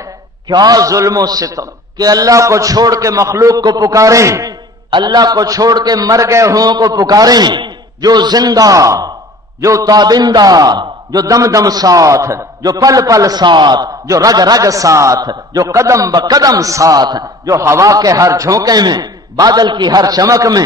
کیا ظلم و ستم کہ اللہ کو چھوڑ کے مخلوق کو پکاریں، اللہ کو چھوڑ کے مر گئے ہوں کو پکاریں، جو زندہ، جو تابندہ، جو دم دم ساتھ، جو پل پل ساتھ، جو رگ رگ ساتھ، جو قدم بقدم ساتھ، جو ہوا کے ہر جھونکے میں، بادل کی ہر چمک میں،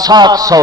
700,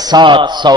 700,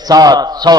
700।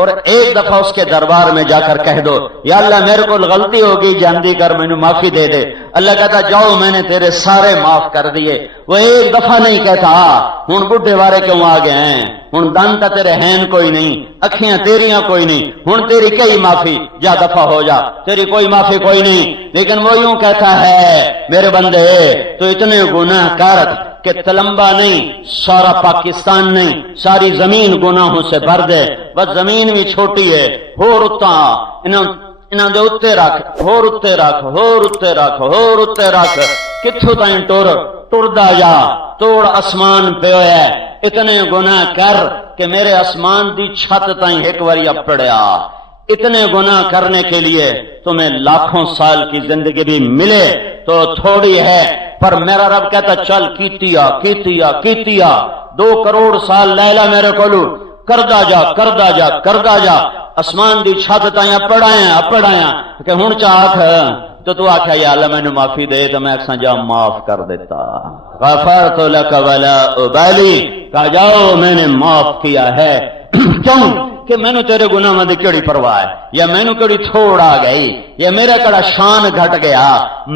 اور ایک دفعہ اس کے دربار میں جا کر کہہ دو یا اللہ میرے کو غلطی ہوگی جاندی کر مینوں معافی دے دے. اللہ کہتا جاؤ میں نے تیرے سارے معاف کر دیے. وہ ایک دفعہ نہیں کہتا ہن بڈھے وارے کیوں آ گئے ہیں, ہن دانت تیرے ہیں کوئی نہیں, اکھیاں تیریاں کوئی نہیں, ہن تیری کئی معافی, جا دفعہ ہو جا, تیری کوئی معافی کوئی نہیں. لیکن وہ یوں کہتا ہے میرے بندے تو اتنے گناہ کر کہ تلمبا نہیں, سارا پاکستان نہیں, ساری زمین گناہوں سے بھر دے. بس زمین بھی چھوٹی ہے, ہور اتا انہاں دے اتے رکھ, ہور اتے رکھ, ہور اتے رکھ, ہور اتے رکھ, کتھوں تائیں ٹردا جا, توڑ اسمان پہ ہویا ہے. اتنے گناہ کر کہ میرے اسمان دی چھت تائیں ایک واری اپڑیا. اتنے گناہ کرنے کے لیے تمہیں لاکھوں سال کی زندگی بھی ملے تو تھوڑی ہے, پر میرا رب کہتا چل کیتیا کیتیا کیتیا 2 کروڑ سال لیلا میرے کولو کردا جا کردا جا کردا جا. اسمان دی چھت تائیں اپڑایا کہ ہن چاہ تو آکھا یا اللہ مینوں معافی دے, تو میں اکساں جا معاف کر دیتا. غفرت لک ولا ابالی, کہا جاؤ میں نے معاف کیا ہے. کیوں کہ میں نے تیرے گناہ میں کیڑی پرواہ ہے, یا میں نے کیڑی تھوڑ آ گئی, یا میرا کڑا شان گھٹ گیا,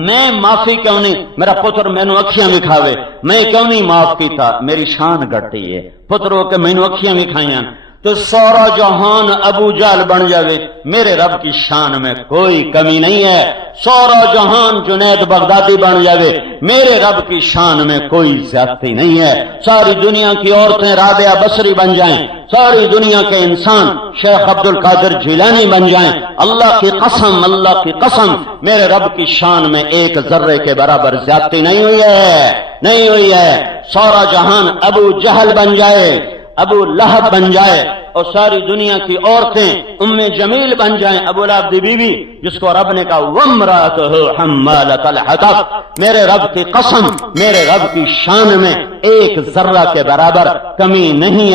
میں معافی کیوں نہیں. میرا پتر میں نے اکھیاں بھی کھاوے, میں کیوں نہیں معاف کیتا, میری شان گھٹی ہے. پتر ہو کے میں نے اکھیاں بھی کھائیاں تو سارا جہان ابو جہل بن جاوے, میرے رب کی شان میں کوئی کمی نہیں ہے. سارا جہان جنید بغدادی بن جاوے, میرے رب کی شان میں کوئی زیادتی نہیں ہے. ساری دنیا کی عورتیں رابعہ بصری بن جائیں, ساری دنیا کے انسان شیخ عبد القادر جیلانی بن جائیں, اللہ کی قسم میرے رب کی شان میں ایک ذرے کے برابر زیادتی نہیں ہوئی ہے. سارا جہان ابو جہل بن جائے, ابو لہب بن جائے, اور ساری دنیا کی عورتیں ام جمیل بن جائیں, ابو لہب دی بیوی جس کو رب نے کہا وامرأتہ حمالۃ الحطب, میرے رب کی قسم میرے رب کی شان میں ایک ذرہ کے برابر کمی نہیں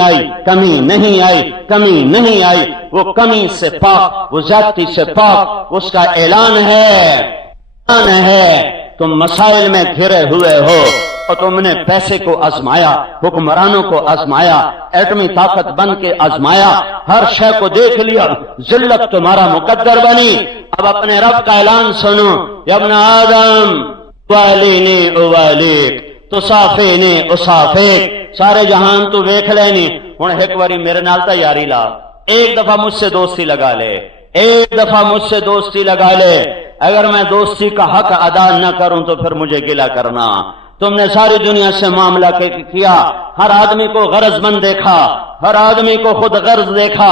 آئی. وہ کمی سے پاک, وہ زیادتی سے پاک, اس کا اعلان ہے. تم مسائل میں گھرے ہوئے ہو اور تم نے پیسے کو آزمایا, حکمرانوں کو آزمایا, ایٹمی طاقت بن کے آزمایا, ہر شے کو دیکھ لیا, ذلت تمہارا مقدر بنی. اب اپنے رب کا اعلان سنو, یا ابن آدم والینی اوالیک تصافینی اصافیک, سارے جہان تو ویکھ لینی, ہن ایک واری میرے نال تا یاری لا, ایک دفعہ مجھ سے دوستی لگا لے, ایک دفعہ مجھ سے دوستی لگا لے. اگر میں دوستی کا حق ادا نہ کروں تو پھر مجھے گلہ کرنا. تم نے ساری دنیا سے معاملہ کیا, ہر آدمی کو غرض مند دیکھا, ہر آدمی کو خود غرض دیکھا.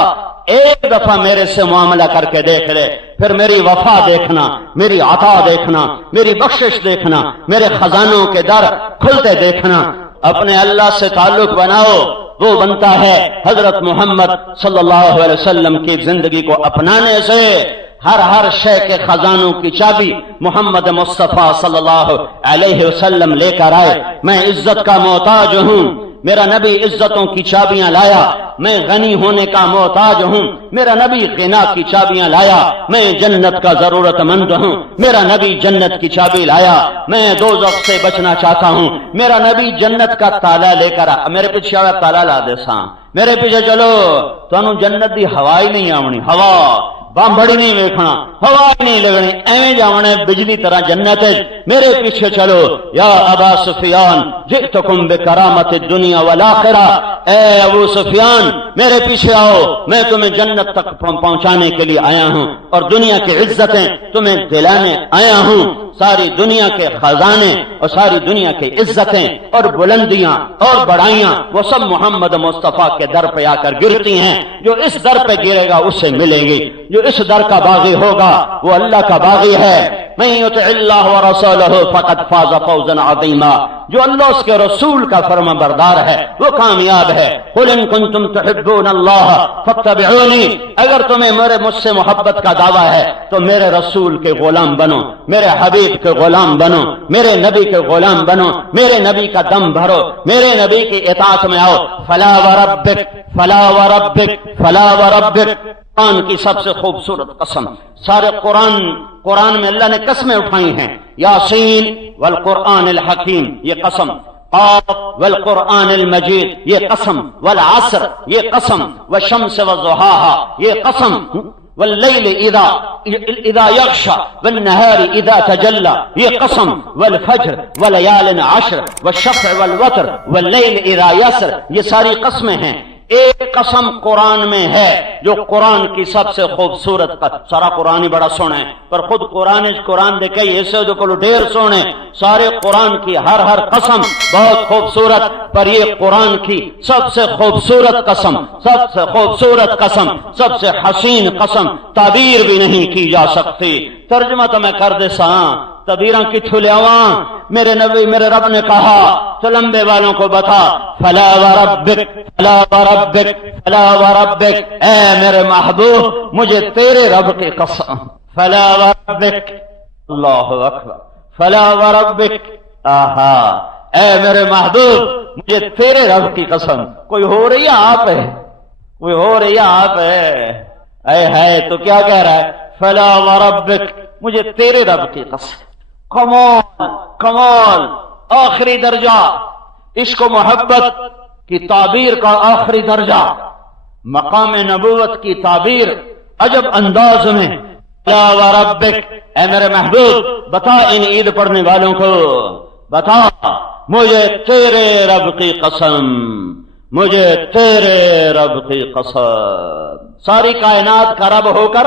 ایک دفعہ میرے سے معاملہ کر کے دیکھ لے, پھر میری وفا دیکھنا, میری عطا دیکھنا, میری بخشش دیکھنا, میرے خزانوں کے در کھلتے دیکھنا. اپنے اللہ سے تعلق بناؤ, وہ بنتا ہے حضرت محمد صلی اللہ علیہ وسلم کی زندگی کو اپنانے سے. ہر شے کے خزانوں کی چابی محمد مصطفیٰ صلی اللہ علیہ وسلم لے کر آئے. میں عزت کا محتاج ہوں, میرا نبی عزتوں کی چابیاں لایا. میں غنی ہونے کا محتاج ہوں, میرا نبی غنا کی چابیاں لایا. میں جنت کا ضرورت مند ہوں, میرا نبی جنت کی چابی لایا. میں دوزخ سے بچنا چاہتا ہوں, میرا نبی جنت کا تالا لے کر میرے پیچھے آیا, تالا لا دے ساں, میرے پیچھے چلو, تو جنت دی ہوا ہی نہیں آونی, ہوا بامبڑی نہیں ویکھنا, ہوا نہیں لگنی, ایویں جاونے بجلی طرح جنت. میرے پیچھے چلو یا ابا سفیان جئتکم بکرامت الدنیا والآخرہ, اے ابو سفیان میرے پیچھے آؤ, میں تمہیں جنت تک پہنچانے کے لیے آیا ہوں اور دنیا کی عزتیں تمہیں دلانے آیا ہوں. ساری دنیا کے خزانے اور ساری دنیا کی عزتیں اور بلندیاں اور بڑائیاں وہ سب محمد مصطفیٰ کے در پہ آ کر گرتی ہیں. جو اس در پہ گرے گا اسے ملے گی, جو اس در کا باغی ہوگا وہ اللہ کا باغی ہے. من یطع اللہ ورسولہ فقد فاز فوزا عظیما, جو اللہ اس کے رسول کا فرما بردار ہے وہ کامیاب ہے. قل ان کنتم تحبون اللہ فاتبعونی, اگر تمہیں مجھ سے محبت کا دعویٰ ہے تو میرے رسول کے غلام بنو, میرے حبیب کے غلام بنو, میرے نبی کے غلام بنو, میرے نبی کا دم بھرو, میرے نبی کی اطاعت میں آؤ. فلا وربک فلا وربک فلا وربک, قرآن کی سب سے خوبصورت قسم. سارے قرآن میں اللہ نے قسمیں اٹھائی ہیں, یاسین والقرآن الحکیم, یہ قسم قاف والقرآن المجید یہ قسم، والعصر یہ قسم، والشمس وضحاها یہ قسم، واللیل اذا یغشی والنہار اذا تجلی یہ قسم، والفجر ولیال عشر والشفع والوتر واللیل اذا یسر یہ ساری قسمیں ہیں۔ ایک قسم قرآن میں ہے جو قرآن کی سب سے خوبصورت سارا قرآن ہی بڑا سونا ہے، پر خود قرآن دے کئی ایسے جو کلو ڈیر سونے، سارے قرآن کی ہر قسم بہت خوبصورت، پر یہ قرآن کی سب سے خوبصورت قسم، سب سے خوبصورت قسم، سب سے حسین قسم تعبیر بھی نہیں کی جا سکتی۔ ترجمہ تو میں کر دے ساں، تعبیراں کتھو لیاواں، میرے نبی میرے رب نے کہا تو لمبے والوں کو بتا، فلا وربک فلا وربک فلا وربک، اے میرے محبوب مجھے تیرے رب کی قسم، فلا وربک، اللہ اکبر، فلا وربک، آہا، اے میرے محبوب مجھے تیرے رب کی قسم۔ کوئی ہو رہی ہے آپ ہے، کوئی ہو رہی ہے آپ ہے، اے ہے تو کیا کہہ رہا ہے، فلا وربک مجھے تیرے رب کی قسم۔ کمال آخری درجہ، عشق و محبت کی تعبیر کا آخری درجہ، مقام نبوت کی تعبیر عجب انداز میں، لا وربک، اے میرے محبوب بتا ان عید پڑھنے والوں کو، بتا مجھے تیرے رب کی قسم، مجھے تیرے رب کی قسم۔ ساری کائنات کا رب ہو کر،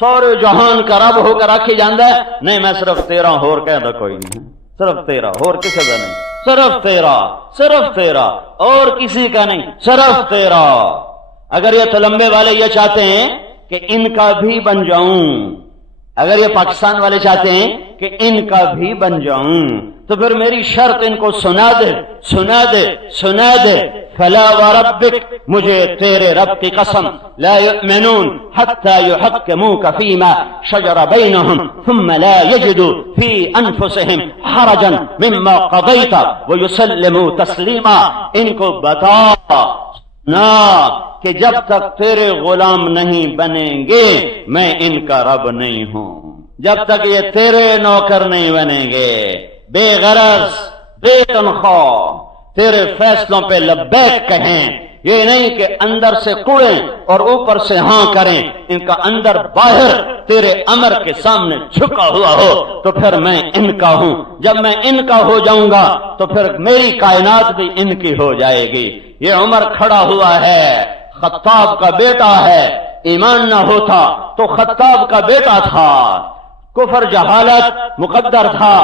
سورے جہان کا رب ہو کر رکھی جاندہ ہے، نہیں میں صرف تیرا ہور کہہ کوئی نہیں، صرف تیرا، اور کسی کا نہیں، صرف تیرا، صرف تیرا، اور کسی کا نہیں، صرف تیرا۔ اگر یہ تلمبے والے یہ چاہتے ہیں کہ ان کا بھی بن جاؤں، اگر یہ پاکستان والے چاہتے ہیں کہ ان کا بھی بن جاؤں، تو پھر میری شرط ان کو سنا دے، سنا دے، سنا دے، فلا وربک مجھے تیرے رب کی قسم، لا یؤمنون حتی یحکموک فیما شجر بینہم ثم لا یجدوا فی انفسہم حرجا مما قضیت ویسلموا تسلیما۔ ان کو بتا نا کہ جب تک تیرے غلام نہیں بنیں گے میں ان کا رب نہیں ہوں، جب تک یہ تیرے نوکر نہیں بنیں گے، بے غرض بے تنخواہ تیرے فیصلوں پہ لبیک کہیں، یہ نہیں کہ اندر سے کوڑیں اور اوپر سے ہاں کریں، ان کا اندر باہر تیرے امر کے سامنے جھکا ہوا ہو، تو پھر میں ان کا ہوں۔ جب میں ان کا ہو جاؤں گا تو پھر میری کائنات بھی ان کی ہو جائے گی۔ یہ عمر کھڑا ہوا ہے، خطاب کا بیٹا ہے، ایمان نہ ہوتا تو خطاب کا بیٹا تھا، کفر جہالت مقدر تھا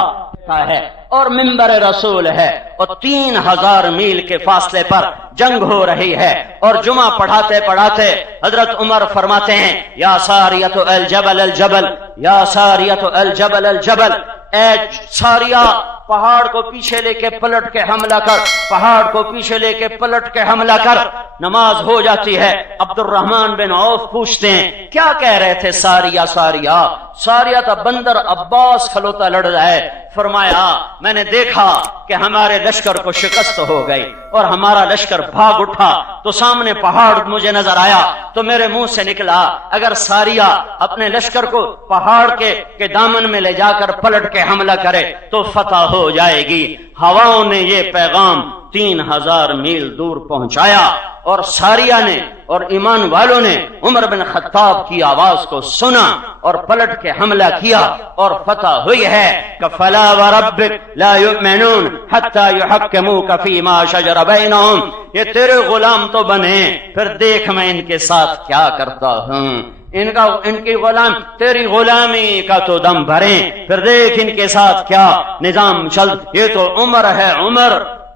ہے، اور منبر رسول ہے، اور 3000 میل کے فاصلے پر جنگ ہو رہی ہے، اور جمعہ پڑھاتے پڑھاتے حضرت عمر فرماتے ہیں، یا ساریۃ الجبل الجبل، یا ساریۃ الجبل الجبل، اے ساریہ پہاڑ کو پیچھے لے کے پلٹ کے حملہ کر، پہاڑ کو پیچھے لے کے پلٹ کے حملہ کر۔ نماز ہو جاتی ہے، عبد الرحمن بن عوف پوچھتے ہیں کیا کہہ رہے تھے ساریہ ساریہ؟ ساریہ تا بندر عباس کھلوتا لڑ رہا ہے۔ فرمایا میں نے دیکھا کہ ہمارے لشکر کو شکست ہو گئی اور ہمارا لشکر بھاگ اٹھا، تو سامنے پہاڑ مجھے نظر آیا، تو میرے منہ سے نکلا اگر ساریہ اپنے لشکر کو پہاڑ کے دامن میں لے جا کر پلٹ کے حملہ کرے تو فتح ہو جائے گی۔ ہواؤں نے یہ پیغام 3000 میل دور پہنچایا، اور ساریہ نے اور ایمان والوں نے عمر بن خطاب کی آواز کو سنا اور پلٹ کے حملہ کیا، اور فتح ہوئی ہے کہ فلا وربک لا یؤمنون حتی یحکموک فیما شجر بینہم۔ یہ تیرے غلام تو بنے، پھر دیکھ میں ان کے ساتھ کیا کرتا ہوں، ان کی غلام تیری غلامی کا تو دم بھریں، پھر دیکھ ان کے ساتھ کیا نظام چل۔ یہ تو عمر ہے، عمر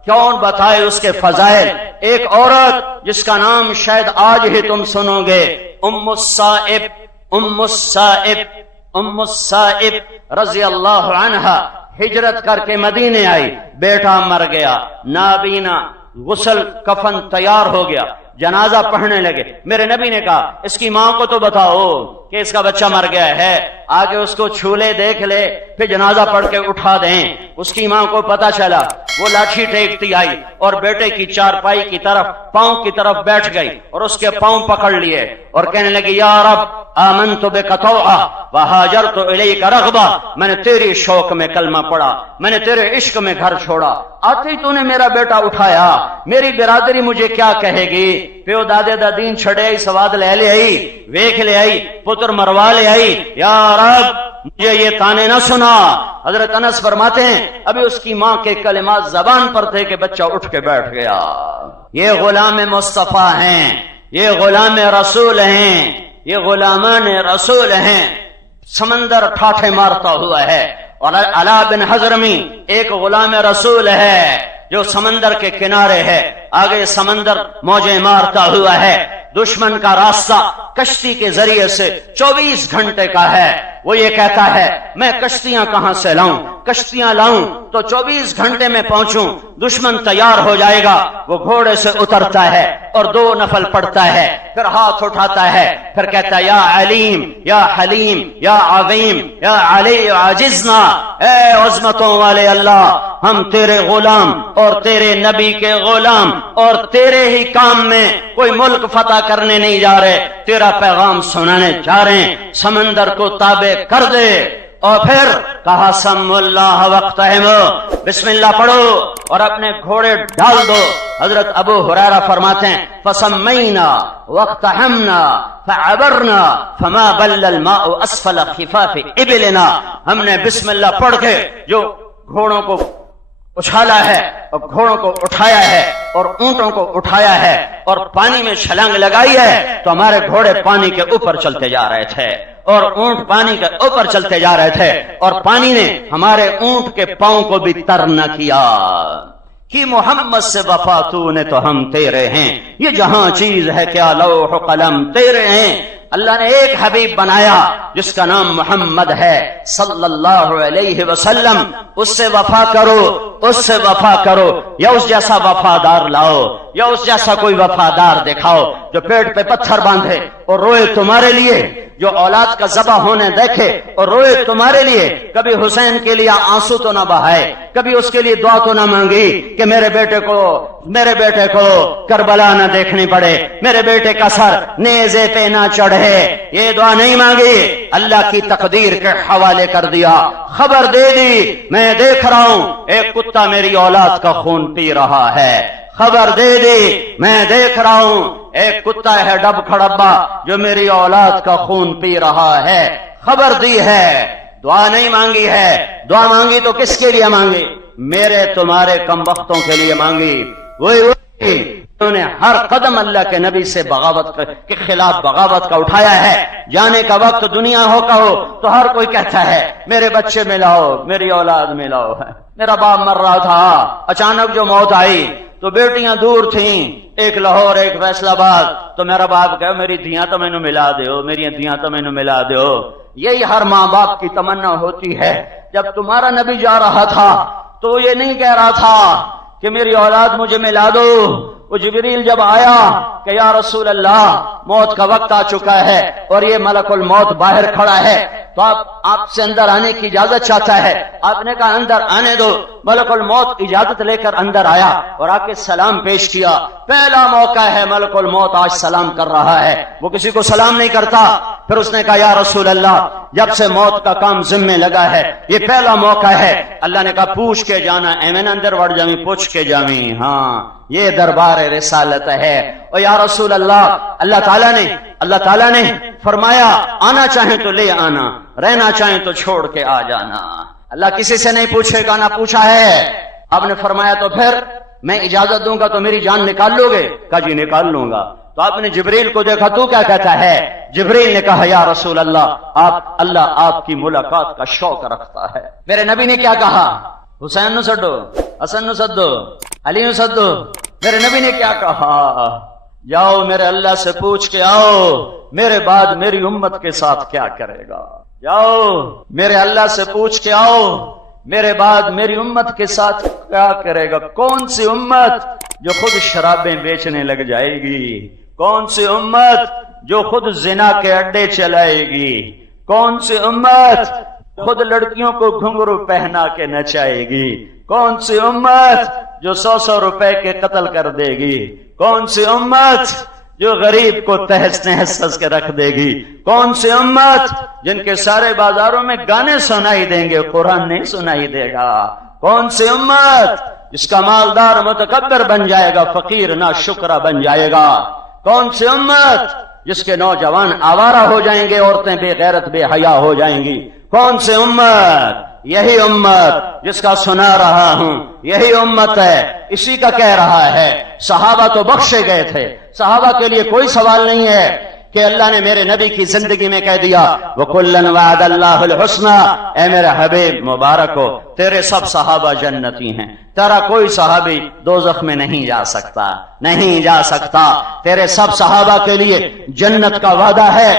کون بتائے اس کے فضائل۔ ایک عورت جس کا نام شاید آج ہی تم سنو گے، ام السائب رضی اللہ عنہا، ہجرت کر کے مدینے آئی، بیٹا مر گیا، نابینا، غسل کفن تیار ہو گیا، جنازہ پڑھنے لگے۔ میرے نبی نے کہا اس کی ماں کو تو بتاؤ کہ اس کا بچہ مر گیا ہے، آگے اس کو چھولے دیکھ لے، پھر جنازہ پڑھ کے اٹھا دیں۔ اس کی ماں کو پتا چلا، وہ لاٹھی ٹیکتی آئی اور بیٹے کی چارپائی کی طرف، پاؤں کی طرف بیٹھ گئی اور اس کے پاؤں پکڑ لیے اور کہنے لگی یا رب آمنت بک طوعا وہاجرت الیک رغبا، میں نے تیری شوق میں کلمہ پڑھا، میں نے تیرے عشق میں گھر چھوڑا، آتے ہی تو نے میرا بیٹا اٹھایا، میری برادری مجھے کیا کہے گی؟ پیو دادے دا دین چھڑے آئی، سواد لے آئی، ویکھ لے آئی، پتر مروا لے آئی، یا رب مجھے یہ تانے نہ سنا۔ حضرت انس فرماتے ہیں ابھی اس کی ماں کے کلمات زبان پر تھے کہ بچہ اٹھ کے بیٹھ گیا۔ یہ غلام مصطفیٰ ہیں، یہ غلام رسول ہیں، یہ غلامان رسول ہیں۔ سمندر ٹھاٹھے مارتا ہوا ہے، اور علا بن حضرمی ایک غلام رسول ہے جو سمندر کے کنارے ہے، آگے سمندر موجیں مارتا ہوا ہے، دشمن کا راستہ کشتی کے ذریعے سے 24 گھنٹے کا ہے۔ وہ یہ کہتا ہے میں کشتیاں کہاں سے لاؤں، کشتیاں لاؤں تو 24 گھنٹے میں پہنچوں، دشمن تیار ہو جائے گا۔ وہ گھوڑے سے اترتا ہے اور 2 نفل پڑتا ہے، پھر ہاتھ اٹھاتا ہے، پھر کہتا ہے یا علیم یا حلیم یا عظیم یا علی عاجزنا، اے عظمتوں والے اللہ، ہم تیرے غلام اور تیرے نبی کے غلام، اور تیرے ہی کام میں کوئی ملک فتح کرنے نہیں جا رہے، تیرا پیغام سنانے جا رہے ہیں، سمندر کو تابع کر دے۔ اور پھر کہا سم اللہ وقتہم، بسم اللہ پڑھو اور اپنے گھوڑے ڈال دو۔ حضرت ابو ہریرہ فرماتے ہیں فسمینا واقتحمنا فعبرنا فما بل الماء اسفل خفاف ابلنا، ہم نے بسم اللہ پڑھ کے جو گھوڑوں کو اچھالا ہے اور گھوڑوں کو اٹھایا ہے اور اونٹوں کو اٹھایا ہے اور پانی میں چھلانگ لگائی ہے، تو ہمارے گھوڑے پانی کے اوپر چلتے جا رہے تھے اور اونٹ پانی کے اوپر چلتے جا رہے تھے، اور پانی نے ہمارے اونٹ کے پاؤں کو بھی تر نہ کیا۔ کہ محمد سے وفا تو نے تو ہم تیرے ہیں، یہ جہاں چیز ہے کیا لوح قلم تیرے ہیں۔ اللہ نے ایک حبیب بنایا جس کا نام محمد ہے صلی اللہ علیہ وسلم، اس سے وفا کرو، اس سے وفا کرو، یا اس جیسا وفادار لاؤ، یا اس جیسا کوئی وفادار دکھاؤ جو پیٹ پہ پتھر باندھے اور روئے تمہارے لیے، جو اولاد کا ذبح ہونے دیکھے اور روئے تمہارے لیے، کبھی حسین کے لیے آنسو تو نہ بہائے، کبھی اس کے لیے دعا تو نہ مانگی کہ میرے بیٹے کو کربلا نہ دیکھنی پڑے، میرے بیٹے کا سر نیزے پہ نہ چڑھے، یہ دعا نہیں مانگی، اللہ کی تقدیر کے حوالے کر دیا، خبر دے دی میں دیکھ رہا ہوں ایک کتا میری اولاد کا خون پی رہا ہے، خبر دے دی میں دیکھ رہا ہوں ایک کتا ہے ڈب کھڑبا جو میری اولاد کا خون پی رہا ہے، خبر دی ہے، دعا نہیں مانگی ہے۔ دعا مانگی تو کس کے لیے مانگی؟ میرے تمہارے کم بختوں کے لیے مانگی۔ وہی انہوں نے ہر قدم اللہ کے نبی سے بغاوت کے خلاف بغاوت کا اٹھایا ہے۔ جانے کا وقت دنیا ہو تو ہر کوئی کہتا ہے میرے بچے ملاؤ، میری اولاد ملاؤ، میرا باپ مر رہا تھا، اچانک جو موت آئی تو بیٹیاں دور تھیں، ایک لاہور ایک فیصل آباد، تو میرا باپ کہا میری دھیاں تو مینوں ملا دیو، میری دھیاں تو مینوں ملا دیو۔ یہی ہر ماں باپ کی تمنا ہوتی ہے۔ جب تمہارا نبی جا رہا تھا تو یہ نہیں کہہ رہا تھا کہ میری اولاد مجھے ملا دو، وہ جبریل جب آیا کہ یا رسول اللہ موت کا وقت آ چکا ہے اور یہ ملک الموت باہر کھڑا ہے تو آپ سے اندر آنے کی اجازت چاہتا ہے، آپ نے کہا اندر آنے دو۔ ملک الموت اجازت لے کر اندر آیا اور آ کے سلام پیش کیا۔ پہلا موقع ہے ملک الموت آج سلام کر رہا ہے، وہ کسی کو سلام نہیں کرتا۔ پھر اس نے کہا یا رسول اللہ جب سے موت کا کام ذمہ لگا ہے یہ پہلا موقع ہے۔ اللہ نے کہا پوچھ کے جانا، ایمن اندر وڑ جاویں، پوچھ کے جاویں، ہاں یہ دربار رسالت ہے۔ اور یا رسول اللہ اللہ تعالیٰ نے فرمایا آنا چاہیں تو لے آنا، رہنا چاہیں تو چھوڑ کے آ جانا۔ اللہ کسی سے نہیں پوچھے گا، نہ پوچھا ہے۔ آپ نے فرمایا تو پھر میں اجازت دوں گا تو میری جان نکال لو گے؟ کہا جی نکال لوں گا۔ تو آپ نے جبریل کو دیکھا، تو کیا کہتا ہے؟ جبریل نے کہا یا رسول اللہ اللہ آپ کی ملاقات کا شوق رکھتا ہے۔ میرے نبی نے کیا کہا؟ حسین نو سدو، حسن نو سدو، علی نو سدو۔ میرے نبی نے کیا کہا؟ جاؤ میرے اللہ سے پوچھ کے آؤ میرے بعد میری امت کے ساتھ کیا کرے گا۔ جاؤ میرے اللہ سے پوچھ کے آؤ میرے بعد میری امت کے ساتھ کیا کرے گا۔ کون سی امت جو خود شرابیں بیچنے لگ جائے گی؟ کون سی امت جو خود زنا کے اڈے چلائے گی؟ کون سی امت خود لڑکیوں کو گھنگرو پہنا کے نچائے گی؟ کون سی امت جو 100 روپے کے قتل کر دے گی؟ کون سی امت جو غریب کو تہس نہس ہنس کے رکھ دے گی؟ کون سی امت جن کے سارے بازاروں میں گانے سنائی دیں گے، قرآن نہیں سنائی دے گا؟ کون سی امت جس کا مالدار متکبر بن جائے گا، فقیر نہ شکرہ بن جائے گا؟ کون سی امت جس کے نوجوان آوارہ ہو جائیں گے، عورتیں بے غیرت بے حیا ہو جائیں گی؟ کون سی امت؟ یہی امت جس کا سنا رہا ہوں، یہی امت ہے، اسی کا کہہ رہا ہے۔ صحابہ تو بخشے گئے تھے، صحابہ کے لیے کوئی سوال نہیں ہے کہ اللہ نے میرے نبی کی زندگی میں کہہ دیا وَكُلًّا وَعَدَ اللَّهُ الْحُسْنَى، اے میرے حبیب مبارک ہو تیرے سب صحابہ جنتی ہیں، تیرا کوئی صحابی دوزخ میں نہیں جا سکتا، نہیں جا سکتا، تیرے سب صحابہ کے لیے جنت کا وعدہ ہے۔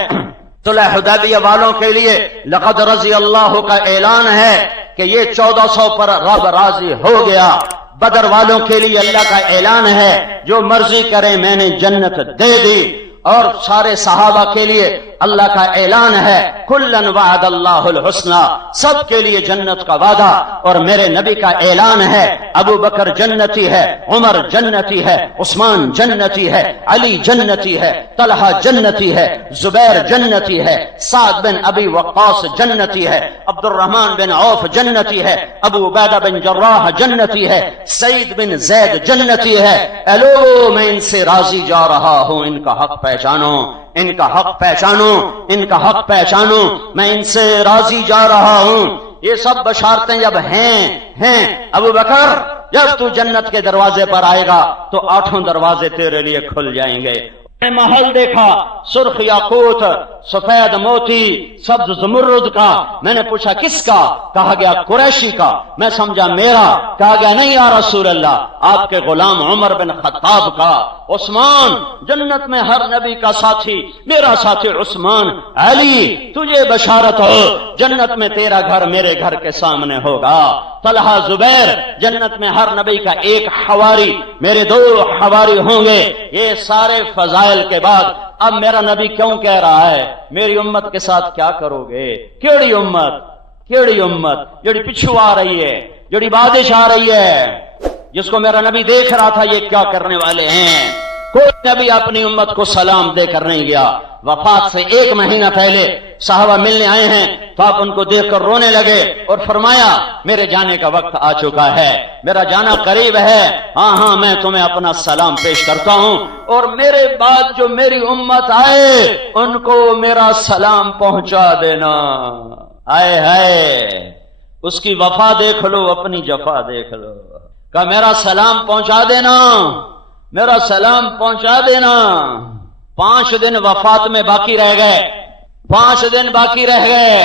صلح حدیبیہ والوں کے لیے لقد رضی اللہ کا اعلان ہے کہ یہ 1400 پر رب راضی ہو گیا۔ بدر والوں کے لیے اللہ کا اعلان ہے جو مرضی کرے میں نے جنت دے دی۔ اور سارے صحابہ کے لیے اللہ کا اعلان ہے کلن وعد اللہ الحسنى، سب کے لیے جنت کا وعدہ۔ اور میرے نبی کا اعلان ہے ابو بکر جنتی ہے، عمر جنتی ہے، عثمان جنتی ہے، علی جنتی ہے، طلحہ جنتی ہے، زبیر جنتی ہے، سعد بن ابی وقاص جنتی ہے، عبد الرحمن بن عوف جنتی ہے، ابو عبیدہ بن جراح جنتی ہے، سعید بن زید جنتی ہے۔ الو میں ان سے راضی جا رہا ہوں، ان کا حق پہچانو، ان کا حق پہچانو، ان کا حق پہچانو، میں ان سے راضی جا رہا ہوں۔ یہ سب بشارتیں جب ہیں ابو بکر جب تو جنت کے دروازے پر آئے گا تو 8 دروازے تیرے لیے کھل جائیں گے۔ محل دیکھا سرخ یاقوت، سفید موتی، سبز زمرد کا۔ میں نے پوچھا کس کا؟ کہا گیا قریشی کا۔ میں سمجھا میرا، کہا گیا نہیں یا رسول اللہ، آپ کے غلام عمر بن خطاب کا۔ عثمان جنت میں ہر نبی کا ساتھی، میرا ساتھی عثمان۔ علی تجھے بشارت ہو جنت میں تیرا گھر میرے گھر کے سامنے ہوگا۔ طلحہ زبیر جنت میں ہر نبی کا ایک حواری، میرے 2 حواری ہوں گے۔ یہ سارے فضائل کے بعد اب میرا نبی کیوں کہہ رہا ہے میری امت کے ساتھ کیا کرو گے؟ کیڑی امت؟ کیڑی امت جڑی پچھو آ رہی ہے، جڑی بادش آ رہی ہے، جس کو میرا نبی دیکھ رہا تھا یہ کیا کرنے والے ہیں۔ کوئی نبی اپنی امت کو سلام دے کر نہیں گیا۔ وفات سے 1 مہینہ پہلے صحابہ ملنے آئے ہیں تو آپ ان کو دیکھ کر رونے لگے اور فرمایا میرے جانے کا وقت آ چکا ہے، میرا جانا قریب ہے، ہاں میں تمہیں اپنا سلام پیش کرتا ہوں، اور میرے بعد جو میری امت آئے ان کو میرا سلام پہنچا دینا۔ آئے ہائے، اس کی وفا دیکھ لو، اپنی جفا دیکھ لو۔ کہ میرا سلام پہنچا دینا، میرا سلام پہنچا دینا۔ 5 دن وفات میں باقی رہ گئے، 5 دن باقی رہ گئے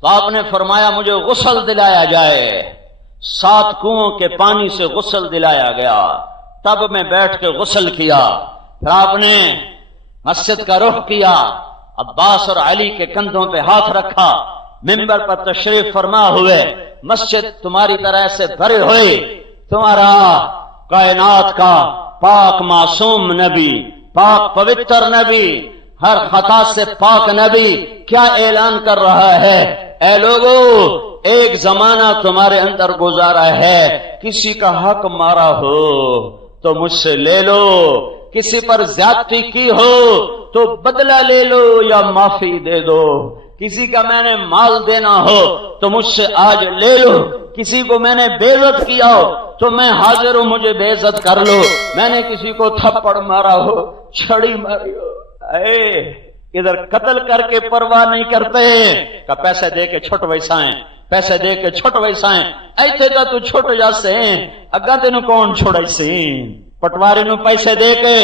تو آپ نے فرمایا مجھے غسل دلایا جائے۔ 7 کنووں کے پانی سے غسل دلایا گیا، تب میں بیٹھ کے غسل کیا۔ پھر آپ نے مسجد کا رخ کیا، عباس اور علی کے کندھوں پہ ہاتھ رکھا، منبر پر تشریف فرما ہوئے، مسجد تمہاری طرح سے بھرے ہوئے، تمہارا کائنات کا پاک معصوم نبی، پاک پوتر نبی، ہر خطا سے پاک نبی کیا اعلان کر رہا ہے؟ اے لوگو، ایک زمانہ تمہارے اندر گزارا ہے، کسی کا حق مارا ہو تو مجھ سے لے لو، کسی پر زیادتی کی ہو تو بدلہ لے لو یا معافی دے دو، کسی کا میں نے مال دینا ہو تو مجھ سے آج لے لو، کسی کو میں نے بے عزت کیا ہو تو میں حاضر ہوں مجھے بے عزت کر لو، میں نے کسی کو تھپڑ مارا ہو، چھڑی ماری ہو، ادھر قتل کر کے پرواہ نہیں کرتے کہ پیسے دے کے چھوٹ ویسائیں، پیسے دے کے چھوٹ ویسائیں، ایتھے تا تو چھوٹ جاسے اگاں تینوں کون چھوڑائی سی، پٹواری نو پیسے دے کے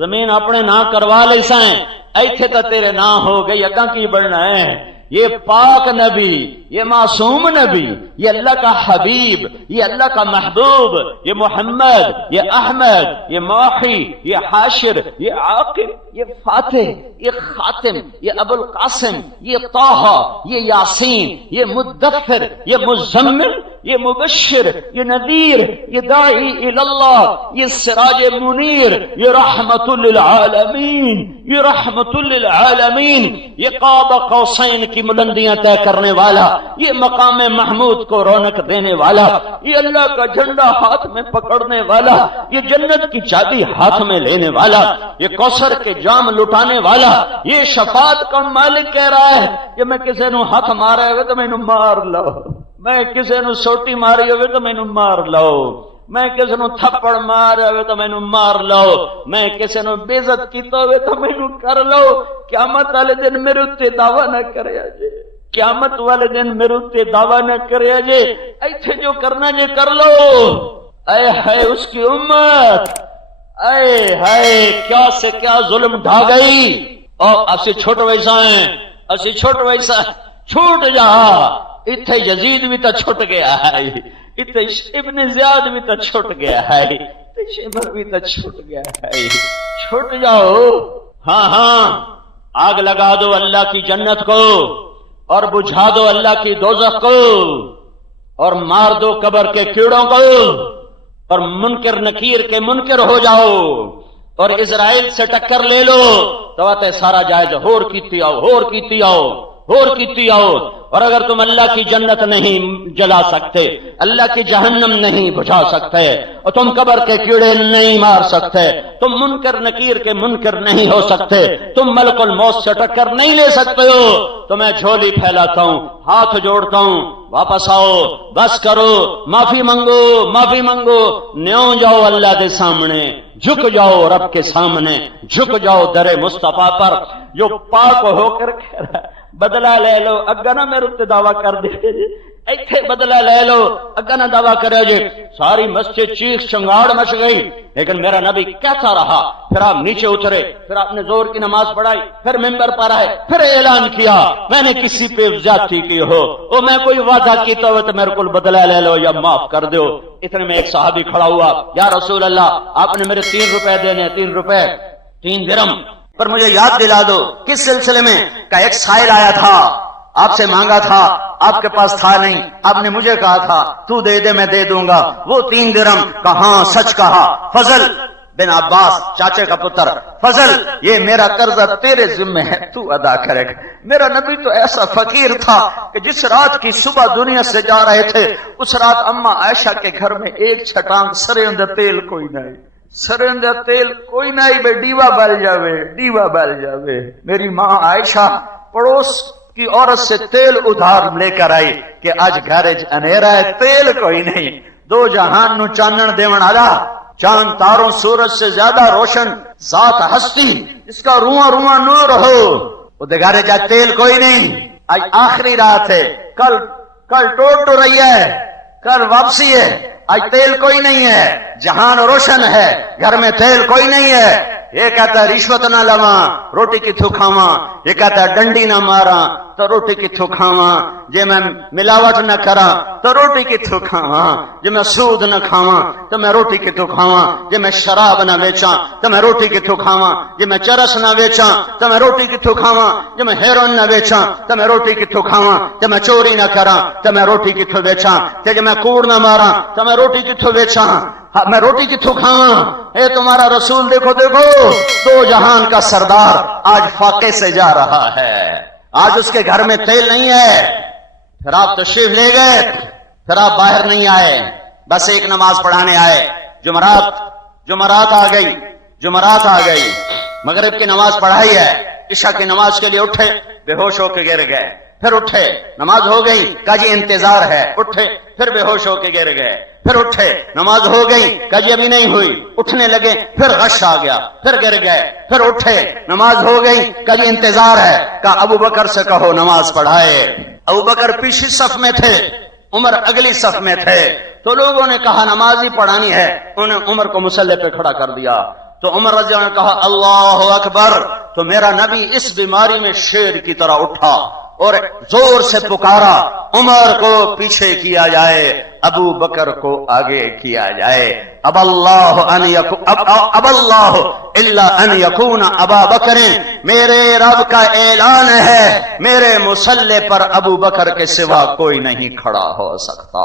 زمین اپنے نہ کروا لے سائیں، ایتھے تا تیرے نہ ہو گئی، اگاں کی بڑھنا ہے۔ یہ پاک نبی، یہ معصوم نبی، یہ اللہ کا حبیب، یہ اللہ کا محبوب، یہ محمد، یہ احمد، یہ موحی، یہ حاشر، یہ عاقب، یہ فاتح، یہ خاتم، یہ ابو القاسم، یہ طٰہٰ، یہ یاسین، یہ مدثر، یہ مزمل، یہ مبشر، یہ نذیر، یہ داعی اللہ، یہ سراج منیر، یہ رحمت للعالمین، یہ رحمت للعالمین، یہ قاب قوسین کی بلندیاں طے کرنے والا، یہ مقام محمود کو رونق دینے والا، یہ اللہ کا جھنڈا ہاتھ میں پکڑنے والا، یہ جنت کی چابی ہاتھ میں لینے والا، یہ کوثر کے جام لٹانے والا، یہ شفاعت کا مالک کہہ رہا ہے کہ میں کسی نو ہاتھ مارا ہوئے تو مینوں مار لو، میں کسی نو سوٹی ماری ہوئے تو مینوں مار لو، میں کسی نو تھپڑ مارا ہوئے تو مینوں مار لو، میں کسی نو بے عزت کیتا ہوئے تو مینوں کر لو، قیامت والے دن میرے تے دعویٰ نہ کرے جے، قیامت والے دن میرے تے دعویٰ نہ کرے جے، ایتھے جو کرنا جے کر لو۔ اے ہائے اس کی امت، اے ہائے کیا سے کیا ظلم ڈھا گئی، اور اسی چھوٹ ویسا ہیں، اسی چھوٹ ویسا چھوٹ جا، اتھے یزید بھی تا چھوٹ گیا ہے، اتھے ابن زیاد بھی تا چھوٹ گیا ہے، اتھے شمر بھی تا چھوٹ گیا ہے، چھوٹ جاؤ۔ ہاں ہاں، آگ لگا دو اللہ کی جنت کو، اور بجھا دو اللہ کی دوزخ کو، اور مار دو قبر کے کیڑوں کو، اور منکر نکیر کے منکر ہو جاؤ، اور اسرائیل سے ٹکر لے لو، تو آتے سارا جائز ہور کیتی آؤ، ہور کیتی آؤ، ہور کیتی آؤ۔ اور اگر تم اللہ کی جنت نہیں جلا سکتے، اللہ کی جہنم نہیں بجھا سکتے، اور تم قبر کے کیڑے نہیں مار سکتے، تم منکر نکیر کے منکر نہیں ہو سکتے، تم ملک الموت سے ٹکر نہیں لے سکتے ہو، تو میں جھولی پھیلاتا ہوں، ہاتھ جوڑتا ہوں، واپس آؤ، بس کرو، معافی منگو، معافی منگو، نیو جاؤ اللہ کے سامنے، جھک جاؤ رب کے سامنے، جھک جاؤ در مصطفیٰ پر جو پاک ہو کر کہہ رہا ہے بدلہ لے لو، اگا نہ میرے تے دعویٰ کر دے جی، ایتھے بدلہ لے لو، اگا نہ دعویٰ کرے جی۔ ساری مسجد چیخ چنگاڑ مچ گئی، لیکن میرا نبی کہتا رہا، پھر آپ نیچے اترے، پھر آپ نے زور کی نماز پڑھائی، پھر ممبر پر آئے، پھر اعلان کیا میں نے کسی پہ زیادتی کی ہو، او میں کوئی وعدہ کیتا ہو تو میرے کو بدلہ لے لو یا معاف کر دو۔ اتنے میں ایک صحابی کھڑا ہوا، یا رسول اللہ آپ نے میرے 3 روپے دینے، 3 روپے 3 درم، پر مجھے یاد دلا دو کس سلسلے میں؟ کہ ایک سائل آیا تھا، آپ سے مانگا تھا، آپ کے پاس تھا نہیں، آپ نے مجھے کہا تھا تو دے دے میں دے دوں گا، وہ 3 درم۔ کہاں سچ کہا، فضل بن عباس چاچے کا پتر، فضل یہ میرا قرضہ تیرے ذمہ ہے، تو ادا کرے گا۔ میرا نبی تو ایسا فقیر تھا کہ جس رات کی صبح دنیا سے جا رہے تھے، اس رات اماں عائشہ کے گھر میں ایک چھٹانگ سرے اندر تیل کوئی نہیں، سرے اندر تیل کوئی نہیں، بے ڈیوا بل جاوے، ڈیوا بل جاوے۔ میری ماں عائشہ پڑوس کی عورت سے تیل ادھار لے کر آئی کہ آج گھر انھیرا ہے، تیل کوئی نہیں، دو جہان نو چانن دیون والا، چاند تاروں سورج سے زیادہ روشن ذات ہستی جس کا رواں رواں نور ہو، وہ دگارے جا تیل کوئی نہیں۔ آج آخری رات ہے، کل ٹوٹ رہی ہے، کل واپسی ہے، آج تیل کوئی نہیں ہے، جہان روشن ہے، گھر میں تیل کوئی نہیں ہے۔ یہ کہتا ہے رشوت نہ لواں روٹی کتھوں کھاواں، یہ کہتا ہے ڈنڈی نہ ماراں تو روٹی کتھوں کھاواں، جے میں ملاوٹ نہ کراں تو روٹی کتھوں کھاواں، جے میں سود نہ کھاواں تو میں روٹی کتھوں کھاواں، جے میں شراب نہ بیچاں تو میں روٹی کتھوں کھاواں، جے میں چرس نہ بیچاں تو میں روٹی کتھوں کھاواں، جے میں ہیروئن نہ بیچاں تو میں روٹی کتھوں کھاواں، جے میں چوری نہ کراں تو میں روٹی کتھوں بیچاں، جے میں کوڑ نہ ماراں تو میں روٹی کتھوں بیچاں، میں روٹی کتھوں کھاواں۔ اے تمہارا رسول دیکھو دیکھو، دو جہان کا سردار آج فاقے سے جا رہا ہے، آج اس کے گھر میں تیل نہیں ہے، پھر آپ تشریف لے گئے، پھر آپ باہر نہیں آئے، بس ایک نماز پڑھانے آئے، جمعرات آ گئی، جمعرات آ گئی، مغرب کی نماز پڑھائی ہے، عشاء کی نماز کے لیے اٹھے، بے ہوش ہو کے گر گئے، پھر اٹھے، نماز ہو گئی، کہا جی انتظار ہے، اٹھے، پھر بے ہوش ہو کے گر گئے، پھر اٹھے، نماز ہو گئی، کہا جی ابھی نہیں ہوئی، اٹھنے لگے، پھر غش آ گیا، پھر گر گئے، پھر اٹھے، نماز ہو گئی، کہا جی انتظار ہے، کہا ابو بکر سے کہو نماز پڑھائے۔ ابو بکر پیچھے صف میں تھے، عمر اگلی صف میں تھے، تو لوگوں نے کہا نماز ہی پڑھانی ہے، انہوں نے عمر کو مصلی پہ کھڑا کر دیا، تو عمر رضی اللہ عنہ نے کہا اللہ اکبر، تو میرا نبی اس بیماری میں شیر کی طرح اٹھا اور زور سے پکارا عمر کو پیچھے کیا جائے، ابو بکر کو آگے کیا جائے، اب اللہ الا ان یکون ابا بکر، میرے رب کا اعلان ہے میرے مصلی پر ابو بکر کے سوا کوئی نہیں کھڑا ہو سکتا۔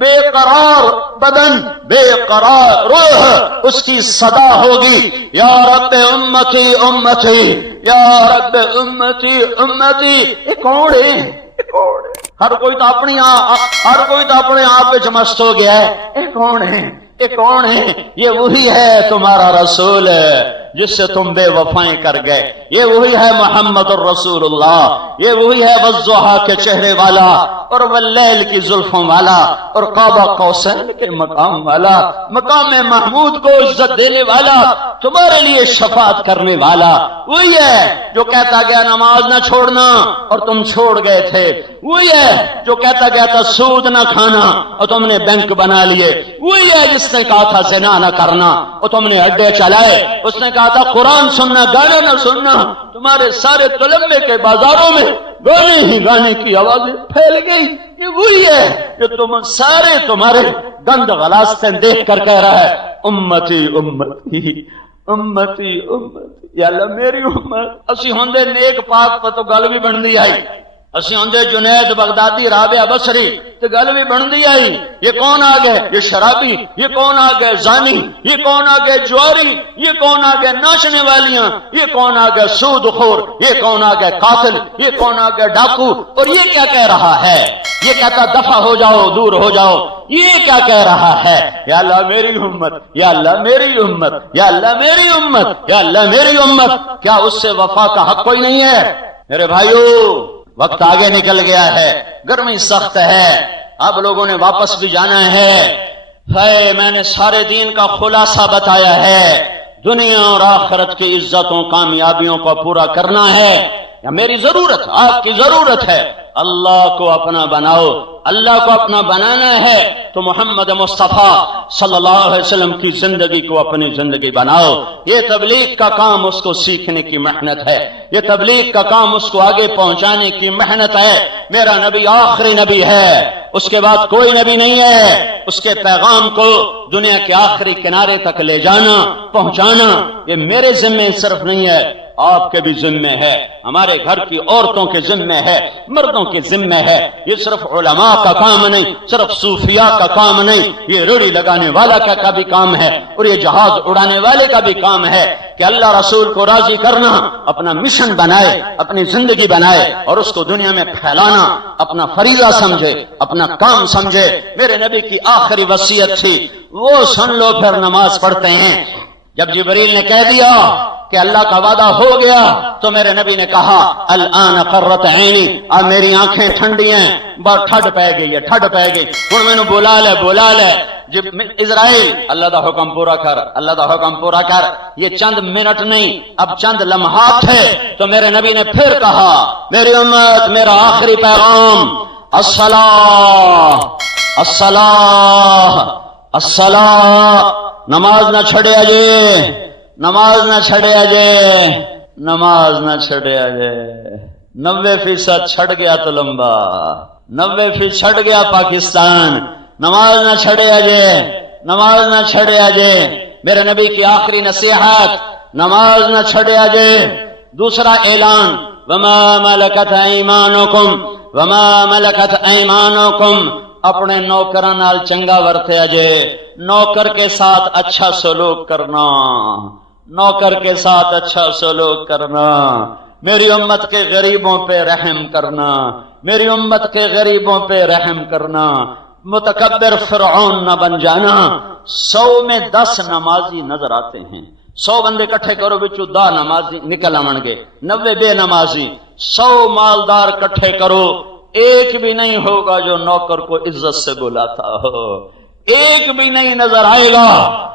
بے قرار بدن، بے قرار روح، اس کی صدا ہوگی یا رب امتی امتی، یا رب امتی امتی۔ یہ کون ہے؟ ہر کوئی تو اپنے آپ وچ مست ہو گیا ہے۔ یہ کون ہے؟ یہ کون ہے؟ یہ وہی ہے تمہارا رسول جس سے تم بے وفائیں کر گئے، یہ وہی ہے محمد الرسول اللہ، یہ وہی ہے والضحیٰ کے چہرے والا اور واللیل کی زلفوں والا اور قاب قوسین کے مقام والا، مقام محمود کو عزت دینے والا، تمہارے لیے شفاعت کرنے والا وہی ہے جو کہتا گیا نماز نہ چھوڑنا اور تم چھوڑ گئے تھے، وہی ہے جو کہتا گیا تھا سود نہ کھانا اور تم نے بینک بنا لیے، وہی ہے جس نے کہا تھا زنا نہ کرنا اور تم نے اڈے چلائے، اس نے کہا تھا قرآن سننا گانے نہ سننا، تمہارے سارے تلمبے کے بازاروں میں گانے ہی گانے کی آوازیں پھیل گئی۔ یہ وہی ہے جو تمہارے گند غلاستیں دیکھ کر کہہ رہا ہے امتی امتی امتی امتی۔ یا اللہ میری امت، اسی ہوندے نیک پاک پر تو گل بھی بندی آئی، اسی ہوندے جنید بغدادی رابعہ بصری تو گل بھی بندی آئی، یہ کون آ گئے؟ یہ شرابی، یہ کون آ گئے؟ زانی، یہ کون آ گئے؟ جواری، یہ کون آ گئے؟ ناچنے والیاں، یہ کون آ گئے؟ سود خور، یہ کون آ گئے؟ قاتل، یہ کون آ گئے؟ ڈاکو۔ اور یہ کیا کہہ رہا ہے؟ یہ کہتا دفع ہو جاؤ، دور ہو جاؤ، یہ کیا کہہ رہا ہے؟ یا اللہ میری امت، یا اللہ میری امت، یا اللہ میری امت، یا اللہ میری امت۔ کیا اس سے وفا کا حق کوئی نہیں ہے؟ میرے بھائیو وقت آگے نکل گیا ہے، گرمی سخت ہے، اب لوگوں نے واپس بھی جانا ہے۔ میں نے سارے دین کا خلاصہ بتایا ہے، دنیا اور آخرت کی عزتوں کامیابیوں کو پورا کرنا ہے، یا میری ضرورت، آپ کی ضرورت ہے اللہ کو اپنا بناؤ۔ اللہ کو اپنا بنانا ہے تو محمد مصطفیٰ صلی اللہ علیہ وسلم کی زندگی کو اپنی زندگی بناؤ۔ یہ تبلیغ کا کام اس کو سیکھنے کی محنت ہے، یہ تبلیغ کا کام اس کو آگے پہنچانے کی محنت ہے۔ میرا نبی آخری نبی ہے، اس کے بعد کوئی نبی نہیں ہے، اس کے پیغام کو دنیا کے آخری کنارے تک لے جانا، پہنچانا، یہ میرے ذمے صرف نہیں ہے، آپ کے بھی ذمے ہے، ہمارے گھر کی عورتوں کے ذمے ہے، مردوں کے ذمے ہے۔ یہ صرف علماء کا کام نہیں، صرف صوفیاء کا کام نہیں، یہ ریڑھی لگانے والا کا بھی کام ہے، اور یہ جہاز اڑانے والے کا بھی کام ہے کہ اللہ رسول کو راضی کرنا اپنا مشن بنائے، اپنی زندگی بنائے، اور اس کو دنیا میں پھیلانا اپنا فریضہ سمجھے، اپنا کام سمجھے۔ میرے نبی کی آخری وصیت تھی، وہ سن لو پھر نماز پڑھتے ہیں۔ جب جبریل نے کہہ دیا کہ اللہ کا وعدہ ہو گیا تو میرے نبی نے کہا الآن قرت عینی، اب میری آنکھیں ٹھنڈی ہیں، بہت ٹھڈ پہ گئی ہے، ٹھڈ پہ گئی، ہن مینوں بلا لے جب اسرائیل اللہ دا حکم پورا کر، اللہ دا حکم پورا کر۔ یہ چند منٹ نہیں، اب چند لمحات ہے تو میرے نبی نے پھر کہا میری امت، میرا آخری پیغام الصلاۃ الصلاۃ الصلاۃ، نماز نہ چھڑیا جے، نماز نہ چھڑیا جے، نماز نہ چھڑیا جے۔ 90% چھڑ گیا تو لمبا، 90% چھڑ گیا پاکستان، نماز نہ چھڑیا جے، نماز نہ چھڑیا جے۔ میرے نبی کی آخری نصیحت نماز نہ چھڑیا جے۔ دوسرا اعلان وما ملکت ایمانکم، وما ملکت ایمانکم، اپنے نوکراں نال چنگا ورتیا جے، نوکر کے ساتھ اچھا سلوک کرنا، نوکر کے ساتھ اچھا سلوک کرنا، میری امت کے غریبوں پہ رحم کرنا، میری امت کے غریبوں پہ رحم کرنا، متکبر فرعون نہ بن جانا۔ 100 میں 10 نمازی نظر آتے ہیں، 100 بندے کٹھے کرو بچو 10 نمازی نکل آون گے، 90 بے نمازی، 100 مالدار کٹھے کرو، ایک بھی نہیں ہوگا جو نوکر کو عزت سے بلاتا ہو، ایک بھی نہیں نظر آئے گا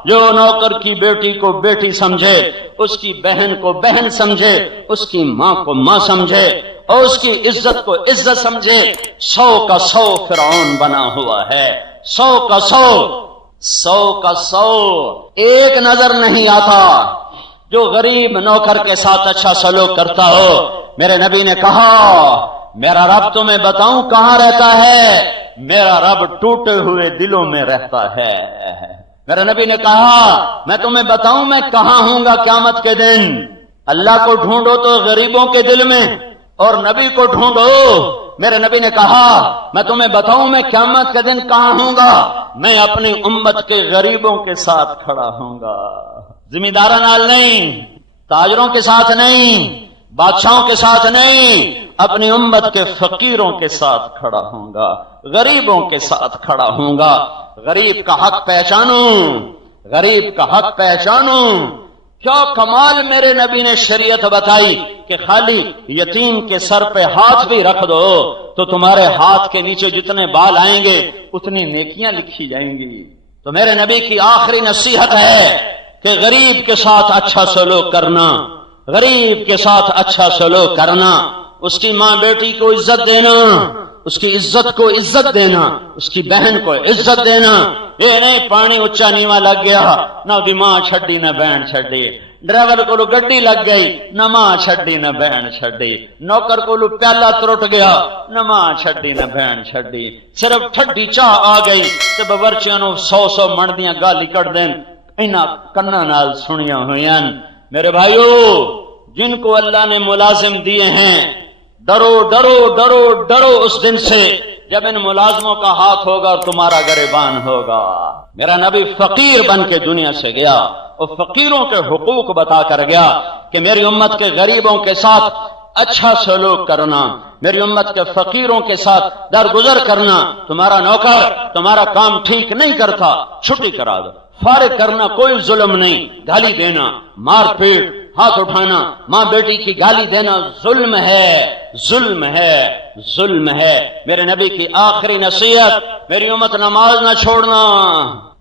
جو نوکر کی بیٹی کو بیٹی سمجھے، اس کی بہن کو بہن سمجھے، اس کی ماں کو ماں سمجھے، اور اس کی عزت کو عزت سمجھے۔ 100 کا 100 فرعون بنا ہوا ہے، 100 کا 100 کا 100 ایک نظر نہیں آتا جو غریب نوکر کے ساتھ اچھا سلوک کرتا ہو۔ میرے نبی نے کہا میرا رب تمہیں بتاؤں کہاں رہتا ہے؟ میرا رب ٹوٹے ہوئے دلوں میں رہتا ہے۔ میرے نبی نے کہا میں تمہیں بتاؤں میں کہاں ہوں گا قیامت کے دن؟ اللہ کو ڈھونڈو تو غریبوں کے دل میں، اور نبی کو ڈھونڈو۔ میرے نبی نے کہا میں تمہیں بتاؤں میں قیامت کے دن کہاں ہوں گا؟ میں اپنی امت کے غریبوں کے ساتھ کھڑا ہوں گا، زمینداروں نال نہیں، تاجروں کے ساتھ نہیں، بادشاہوں کے ساتھ نہیں، اپنی امت کے فقیروں کے ساتھ کھڑا ہوں گا، غریبوں کے ساتھ کھڑا ہوں گا۔ غریب کا حق پہچانو، غریب کا حق پہچانو۔ کیا کمال میرے نبی نے شریعت بتائی کہ خالی یتیم کے سر پہ ہاتھ بھی رکھ دو تو تمہارے ہاتھ کے نیچے جتنے بال آئیں گے اتنی نیکیاں لکھی جائیں گی۔ تو میرے نبی کی آخری نصیحت ہے کہ غریب کے ساتھ اچھا سلوک کرنا، غریب کے ساتھ اچھا سلوک کرنا، اس کی ماں بیٹی کو عزت دینا، اس کی عزت کو عزت دینا، اس کی بہن کو عزت دینا۔ یہ نہیں پانی اچا نیواں لگ گیا، نہ دی ماں چھڈی نہ بہن چھڈی، ڈرائیور کو گڈی لگ گئی نہ ماں چھڈی نہ بہن چھڈی، نوکر کو پیالہ ترٹ گیا نہ ماں چھڈی نہ بہن چھڈی، صرف ٹھڈی چاہ آ گئی تے بورچیاں نو 100 من دیاں گالی کڈ دین۔ انہاں کناں نال سنیاں ہوئیاں۔ میرے بھائیو، جن کو اللہ نے ملازم دیے ہیں، ڈرو ڈرو ڈرو ڈرو اس دن سے جب ان ملازموں کا ہاتھ ہوگا اور تمہارا گریبان ہوگا۔ میرا نبی فقیر بن کے دنیا سے گیا، اور فقیروں کے حقوق بتا کر گیا کہ میری امت کے غریبوں کے ساتھ اچھا سلوک کرنا، میری امت کے فقیروں کے ساتھ درگزر کرنا۔ تمہارا نوکر تمہارا کام ٹھیک نہیں کرتا، چھٹی کرا دو، فارغ کرنا، کوئی ظلم نہیں۔ گالی دینا، مار پیٹ، ہاتھ اٹھانا، ماں بیٹی کی گالی دینا ظلم ہے، ظلم ہے، ظلم ہے۔ میرے نبی کی آخری نصیحت، میری امت نماز نہ چھوڑنا۔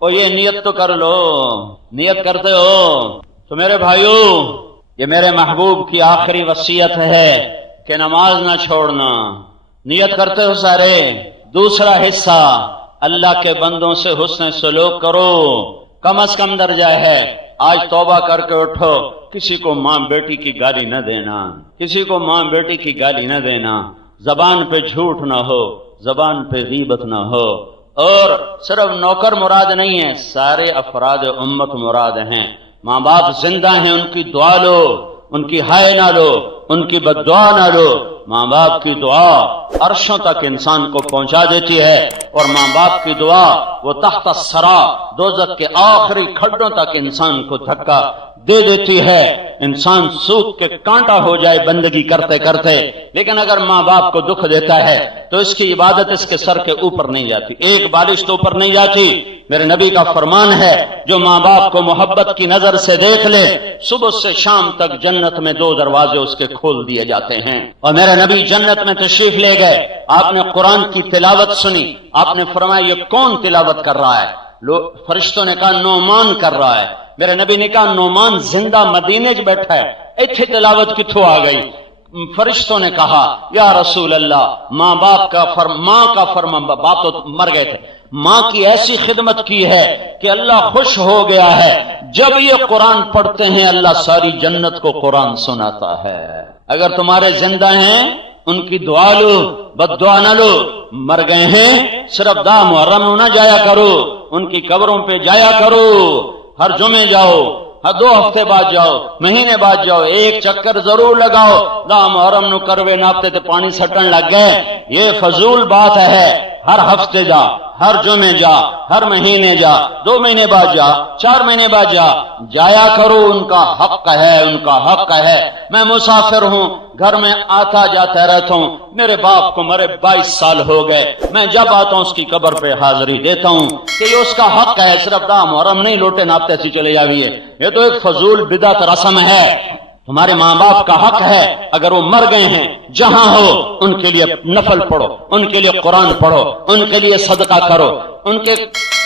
اور یہ نیت تو کر لو، نیت کرتے ہو تو میرے بھائیو، یہ میرے محبوب کی آخری وصیت ہے کہ نماز نہ چھوڑنا۔ نیت کرتے ہو سارے؟ دوسرا حصہ، اللہ کے بندوں سے حسن سلوک کرو، کم از کم درجہ ہے۔ آج توبہ کر کے اٹھو، کسی کو ماں بیٹی کی گالی نہ دینا، کسی کو ماں بیٹی کی گالی نہ دینا، زبان پہ جھوٹ نہ ہو، زبان پہ غیبت نہ ہو۔ اور صرف نوکر مراد نہیں ہے، سارے افراد امت مراد ہیں۔ ماں باپ زندہ ہیں، ان کی دعا لو، ان کی ہائے نہ لو، ان کی بد دعا نہ لو۔ ماں باپ کی دعا عرشوں تک انسان کو پہنچا دیتی ہے، اور ماں باپ کی دعا وہ تحت الثری، دوزخ کے آخری کھڈوں تک انسان کو دھکا دے دیتی ہے۔ انسان سوکھ کے کانٹا ہو جائے بندگی کرتے کرتے، لیکن اگر ماں باپ کو دکھ دیتا ہے تو اس کی عبادت اس کے سر کے اوپر نہیں جاتی، ایک بالش تو اوپر نہیں جاتی۔ میرے نبی کا فرمان ہے، جو ماں باپ کو محبت کی نظر سے دیکھ لے، صبح سے شام تک جنت میں 2 دروازے اس کے کھول دیے جاتے ہیں۔ اور میرے نبی جنت میں تشریف لے گئے، آپ نے قرآن کی تلاوت سنی، آپ نے فرمایا یہ کون تلاوت کر رہا ہے؟ فرشتوں نے کہا نعمان کر رہا ہے۔ میرے نبی نے کہا نعمان زندہ مدینے چ بیٹھا ہے، ایتھے تلاوت کتھوں آ گئی؟ فرشتوں نے کہا یا رسول اللہ، ماں کا فرمان، باپ تو مر گئے تھے، ماں کی ایسی خدمت کی ہے کہ اللہ خوش ہو گیا ہے، جب یہ قرآن پڑھتے ہیں اللہ ساری جنت کو قرآن سناتا ہے۔ اگر تمہارے زندہ ہیں ان کی دعا لو، بد دعا نہ لو۔ مر گئے ہیں صرف دا محرم نہ جایا کرو، ان کی قبروں پہ جایا کرو، ہر جمعے جاؤ، ہر 2 ہفتے بعد جاؤ، مہینے بعد جاؤ، ایک چکر ضرور لگاؤ۔ دا محرم نو کروے ناپتے تے پانی سٹن لگ گئے، یہ فضول بات ہے۔ ہر ہفتے جا، ہر جمعے جا، ہر مہینے جا، 2 مہینے بعد جا، 4 مہینے بعد جا، جایا کرو، ان کا حق ہے، ان کا حق ہے۔ میں مسافر ہوں، گھر میں آتا جاتا رہتا ہوں، میرے باپ کو مرے 22 سال ہو گئے، میں جب آتا ہوں اس کی قبر پہ حاضری دیتا ہوں کہ یہ اس کا حق ہے، صرف دا محرم نہیں لوٹے ناپتے سی چلے جاویے، یہ تو ایک فضول بدعت رسم ہے۔ تمہارے ماں باپ کا حق ہے، اگر وہ مر گئے ہیں جہاں ہو ان کے لیے نفل پڑھو، ان کے لیے قرآن پڑھو، ان کے لیے صدقہ کرو۔ ان کے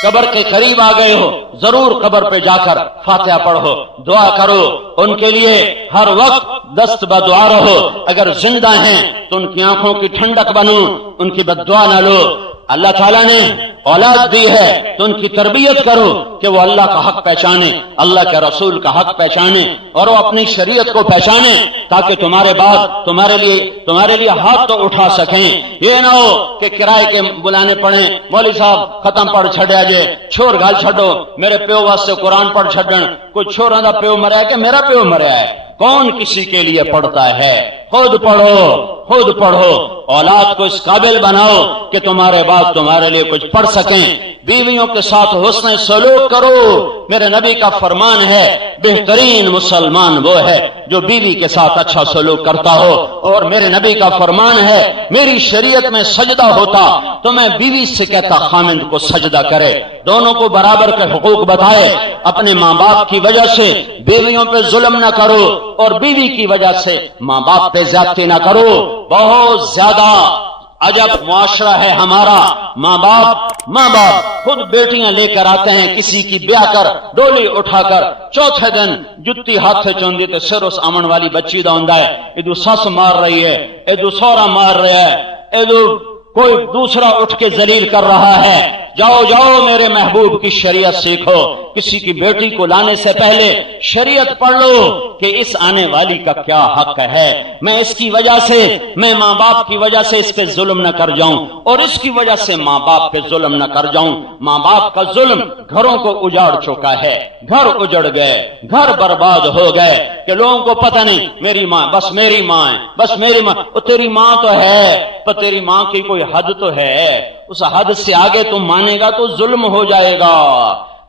قبر کے قریب آ گئے ہو، ضرور قبر پہ جا کر فاتحہ پڑھو، دعا کرو، ان کے لیے ہر وقت دست بدعا رہو۔ اگر زندہ ہیں تو ان کی آنکھوں کی ٹھنڈک بنو، ان کی بد دعا نہ لو۔ اللہ تعالیٰ نے اولاد دی ہے تو ان کی تربیت کرو کہ وہ اللہ کا حق پہچانے، اللہ کے رسول کا حق پہچانے، اور وہ اپنی شریعت کو پہچانے، تاکہ تمہارے بعد تمہارے لیے ہاتھ تو اٹھا سکیں۔ یہ نہ ہو کہ کرائے کے بلانے پڑیں، مولوی صاحب ختم پڑھ چھڈیا جے، چھوڑ گال چھڈو، میرے پیو واسطے قرآن پڑھ چھڈن، کوئی چھوڑاں دا پیو مریا کہ میرا پیو مریا ہے؟ کون کسی کے لیے پڑھتا ہے؟ خود پڑھو، خود پڑھو، اولاد کو اس قابل بناؤ کہ تمہارے بعد تمہارے لیے کچھ پڑھ سکیں۔ بیویوں کے ساتھ حسن سلوک کرو، میرے نبی کا فرمان ہے بہترین مسلمان وہ ہے جو بیوی کے ساتھ اچھا سلوک کرتا ہو، اور میرے نبی کا فرمان ہے میری شریعت میں سجدہ ہوتا تو میں بیوی سے کہتا خامند کو سجدہ کرے، دونوں کو برابر کے حقوق بتائے۔ اپنے ماں باپ کی وجہ سے بیویوں پہ ظلم نہ کرو، اور بیوی کی وجہ سے ماں باپ پہ زیادتی نہ کرو۔ بہت زیادہ عجب معاشرہ ہے ہمارا، ماں باپ خود بیٹیاں لے کر آتے ہیں کسی کی بیاہ کر، ڈولی اٹھا کر، چوتھے دن جتی ہاتھ سے چوندی تے سر اس امن والی بچی دا ہوندا ہے، ادو سس مار رہی ہے، ادو سورا مار رہا ہے، ادو کوئی دوسرا اٹھ کے ذلیل کر رہا ہے۔ جاؤ جاؤ میرے محبوب کی شریعت سیکھو، کسی کی بیٹی کو لانے سے پہلے شریعت پڑھ لو کہ اس آنے والی کا کیا حق ہے، میں اس کی وجہ سے، میں ماں باپ کی وجہ سے اس پہ ظلم نہ کر جاؤں، اور اس کی وجہ سے ماں باپ پہ ظلم نہ کر جاؤں۔ ماں باپ کا ظلم گھروں کو اجاڑ چکا ہے، گھر اجڑ گئے، گھر برباد ہو گئے کہ لوگوں کو پتہ نہیں میری ماں، بس میری ماں ہے، بس میری ماں، وہ تیری ماں تو ہے پر تیری ماں کی کوئی حد تو ہے، اس حد سے آگے تم مانے گا تو ظلم ہو جائے گا۔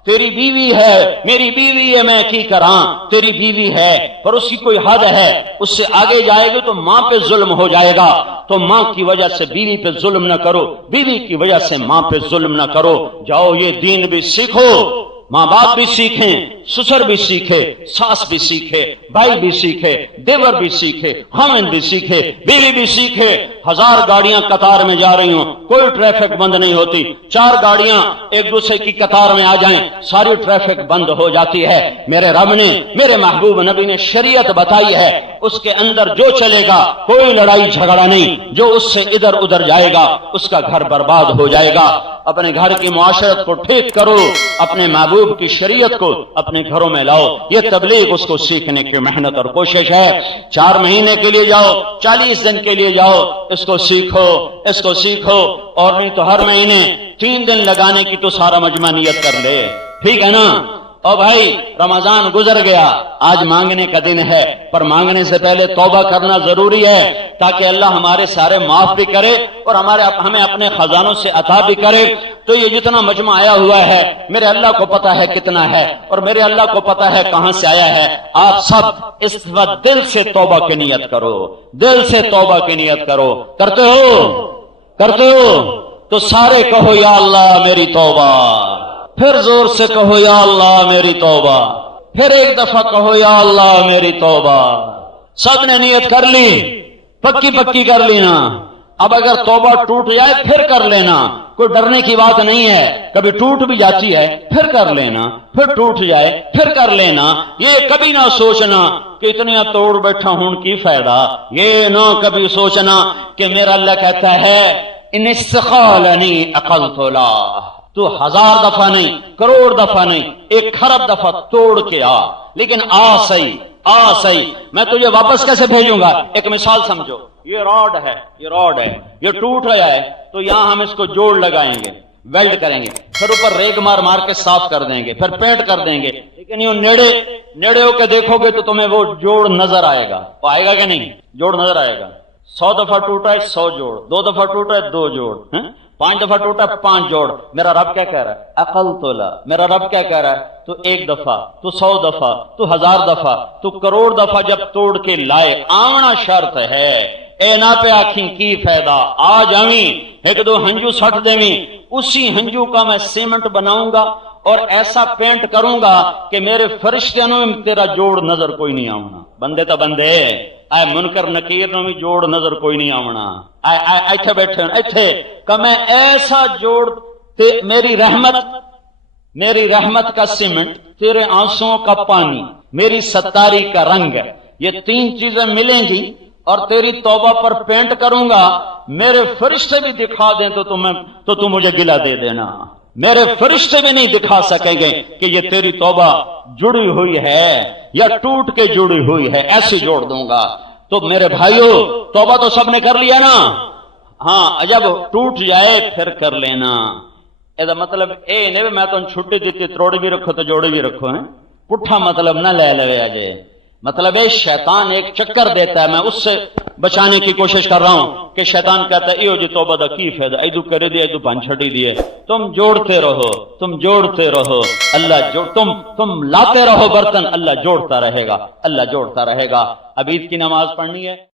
تیری بیوی ہے، میری بیوی ہے، میں کی کراں، تیری بیوی ہے پر اس کی کوئی حد ہے، اس سے آگے جائے گی تو ماں پہ ظلم ہو جائے گا۔ تو ماں کی وجہ سے بیوی پہ ظلم نہ کرو، بیوی کی وجہ سے ماں پہ ظلم نہ کرو۔ جاؤ یہ دین بھی سیکھو، ماں باپ بھی سیکھیں، سسر بھی سیکھے، ساس بھی سیکھے، بھائی بھی سیکھے، دیور بھی سیکھے، خامند بھی سیکھے، بیوی بھی سیکھے۔ 1000 گاڑیاں قطار میں جا رہی ہوں، کوئی ٹریفک بند نہیں ہوتی، 4 گاڑیاں ایک دوسرے کی قطار میں آ جائیں ساری ٹریفک بند ہو جاتی ہے۔ میرے رب نے، میرے محبوب نبی نے شریعت بتائی ہے، اس کے اندر جو چلے گا کوئی لڑائی جھگڑا نہیں، جو اس سے ادھر ادھر جائے گا اس کا گھر برباد ہو جائے گا۔ اپنے گھر کی معاشرت کو ٹھیک کرو، اپنے محبوب کی شریعت کو اپنے گھروں میں لاؤ۔ یہ تبلیغ اس کو سیکھنے کی محنت اور کوشش ہے۔ 4 مہینے کے لیے جاؤ، 40 دن کے لیے جاؤ، اس کو سیکھو، اس کو سیکھو، اور نہیں تو ہر مہینے 3 دن لگانے کی تو سارا مجمع نیت کر لے، ٹھیک ہے نا؟ اور بھائی رمضان گزر گیا، آج مانگنے کا دن ہے، پر مانگنے سے پہلے توبہ کرنا ضروری ہے تاکہ اللہ ہمارے سارے معاف بھی کرے اور ہمیں اپنے خزانوں سے عطا بھی کرے۔ تو یہ جتنا مجمع آیا ہوا ہے میرے اللہ کو پتا ہے کتنا ہے، اور میرے اللہ کو پتا ہے کہاں سے آیا ہے۔ آپ سب اس وقت دل سے توبہ کی نیت کرو، دل سے توبہ کی نیت کرو۔ کرتے ہو تو سارے کہو یا اللہ میری توبہ، پھر زور سے کہو یا اللہ میری توبہ، پھر ایک دفعہ کہو یا اللہ میری توبہ۔ سب نے نیت کر لی، پکی کر لینا۔ اب اگر توبہ ٹوٹ جائے پھر کر لینا، کوئی ڈرنے کی بات نہیں ہے، کبھی ٹوٹ بھی جاتی ہے پھر کر لینا، پھر ٹوٹ جائے پھر کر لینا۔ یہ کبھی نہ سوچنا کہ اتنا توڑ بیٹھا ہوں کی فائدہ، یہ نہ کبھی سوچنا کہ میرا اللہ کہتا ہے ان استقالنی اقلت لا، تو 1000 دفعہ نہیں، کروڑ دفعہ نہیں، 1 خرب دفعہ توڑ کے آ، لیکن آ صحیح۔ میں تجھے واپس کیسے بھیجوں گا؟ ایک مثال سمجھو، یہ راڈ ہے، یہ ٹوٹ رہا ہے تو یہاں ہم اس کو جوڑ لگائیں گے، ویلڈ کریں گے، پھر اوپر ریگ مار کے صاف کر دیں گے، پھر پینٹ کر دیں گے، لیکن یہ نیڑے ہو کے دیکھو گے تو تمہیں وہ جوڑ نظر آئے گا، وہ آئے گا کہ نہیں؟ جوڑ نظر آئے گا۔ 100 دفعہ ٹوٹا ہے 100 جوڑ، 2 دفعہ ٹوٹا ہے 2 جوڑ، 5 دفعہ ٹوٹا 5 جوڑ۔ میرا رب کیا کہہ رہا ہے؟ اقلت لا۔ میرا رب کیا کہہ رہا ہے؟ تو 1 دفعہ، تو 100 دفعہ، تو 1000 دفعہ، تو کروڑ دفعہ جب توڑ کے لائے آونا شرط ہے۔ اے نا پہ آکھیں کی فائدہ، آ جاویں 1-2 ہنجو سٹ دیویں، اسی ہنجو کا میں سیمنٹ بناؤں گا اور ایسا پینٹ کروں گا کہ میرے فرشتیاں میں تیرا جوڑ نظر کوئی نہیں آونا۔ بندے تا بندے اے منکر نکیر نو بھی جوڑ نظر کوئی نہیں آونا۔ ایتھے بیٹھے ایتھے کہ میں ایسا جوڑ، میری رحمت کا سیمنٹ، تیرے آنسوؤں کا پانی، میری ستاری کا رنگ، یہ 3 چیزیں ملیں گی اور تیری توبہ پر پینٹ کروں گا۔ میرے فرشتے بھی دکھا دیں تو تم مجھے گلہ دے دینا، میرے فرشتے بھی نہیں دکھا سکیں گے کہ یہ تیری توبہ جڑی ہوئی ہے یا ٹوٹ کے جڑی ہوئی ہے، ایسے جوڑ دوں گا۔ تو میرے بھائیو توبہ تو سب نے کر لیا نا؟ ہاں، جب ٹوٹ جائے پھر کر لینا۔ ایسا مطلب اے نہیں میں تو چھٹی دیتی، تروڑی بھی رکھو تو جوڑی بھی رکھو، ہیں پٹھا مطلب نہ لے لے آجے۔ مطلب ہے شیطان ایک چکر دیتا ہے، میں اس سے بچانے کی کوشش کر رہا ہوں کہ شیطان کہتا ہے ایو جی توبہ دا کی فائدہ، ایدو کرے دی ایدو پان چھٹی دیے، تم جوڑتے رہو، تم جوڑتے رہو، اللہ جوڑ تم لاتے رہو برتن، اللہ جوڑتا رہے گا، اللہ جوڑتا رہے گا۔ اب عید کی نماز پڑھنی ہے۔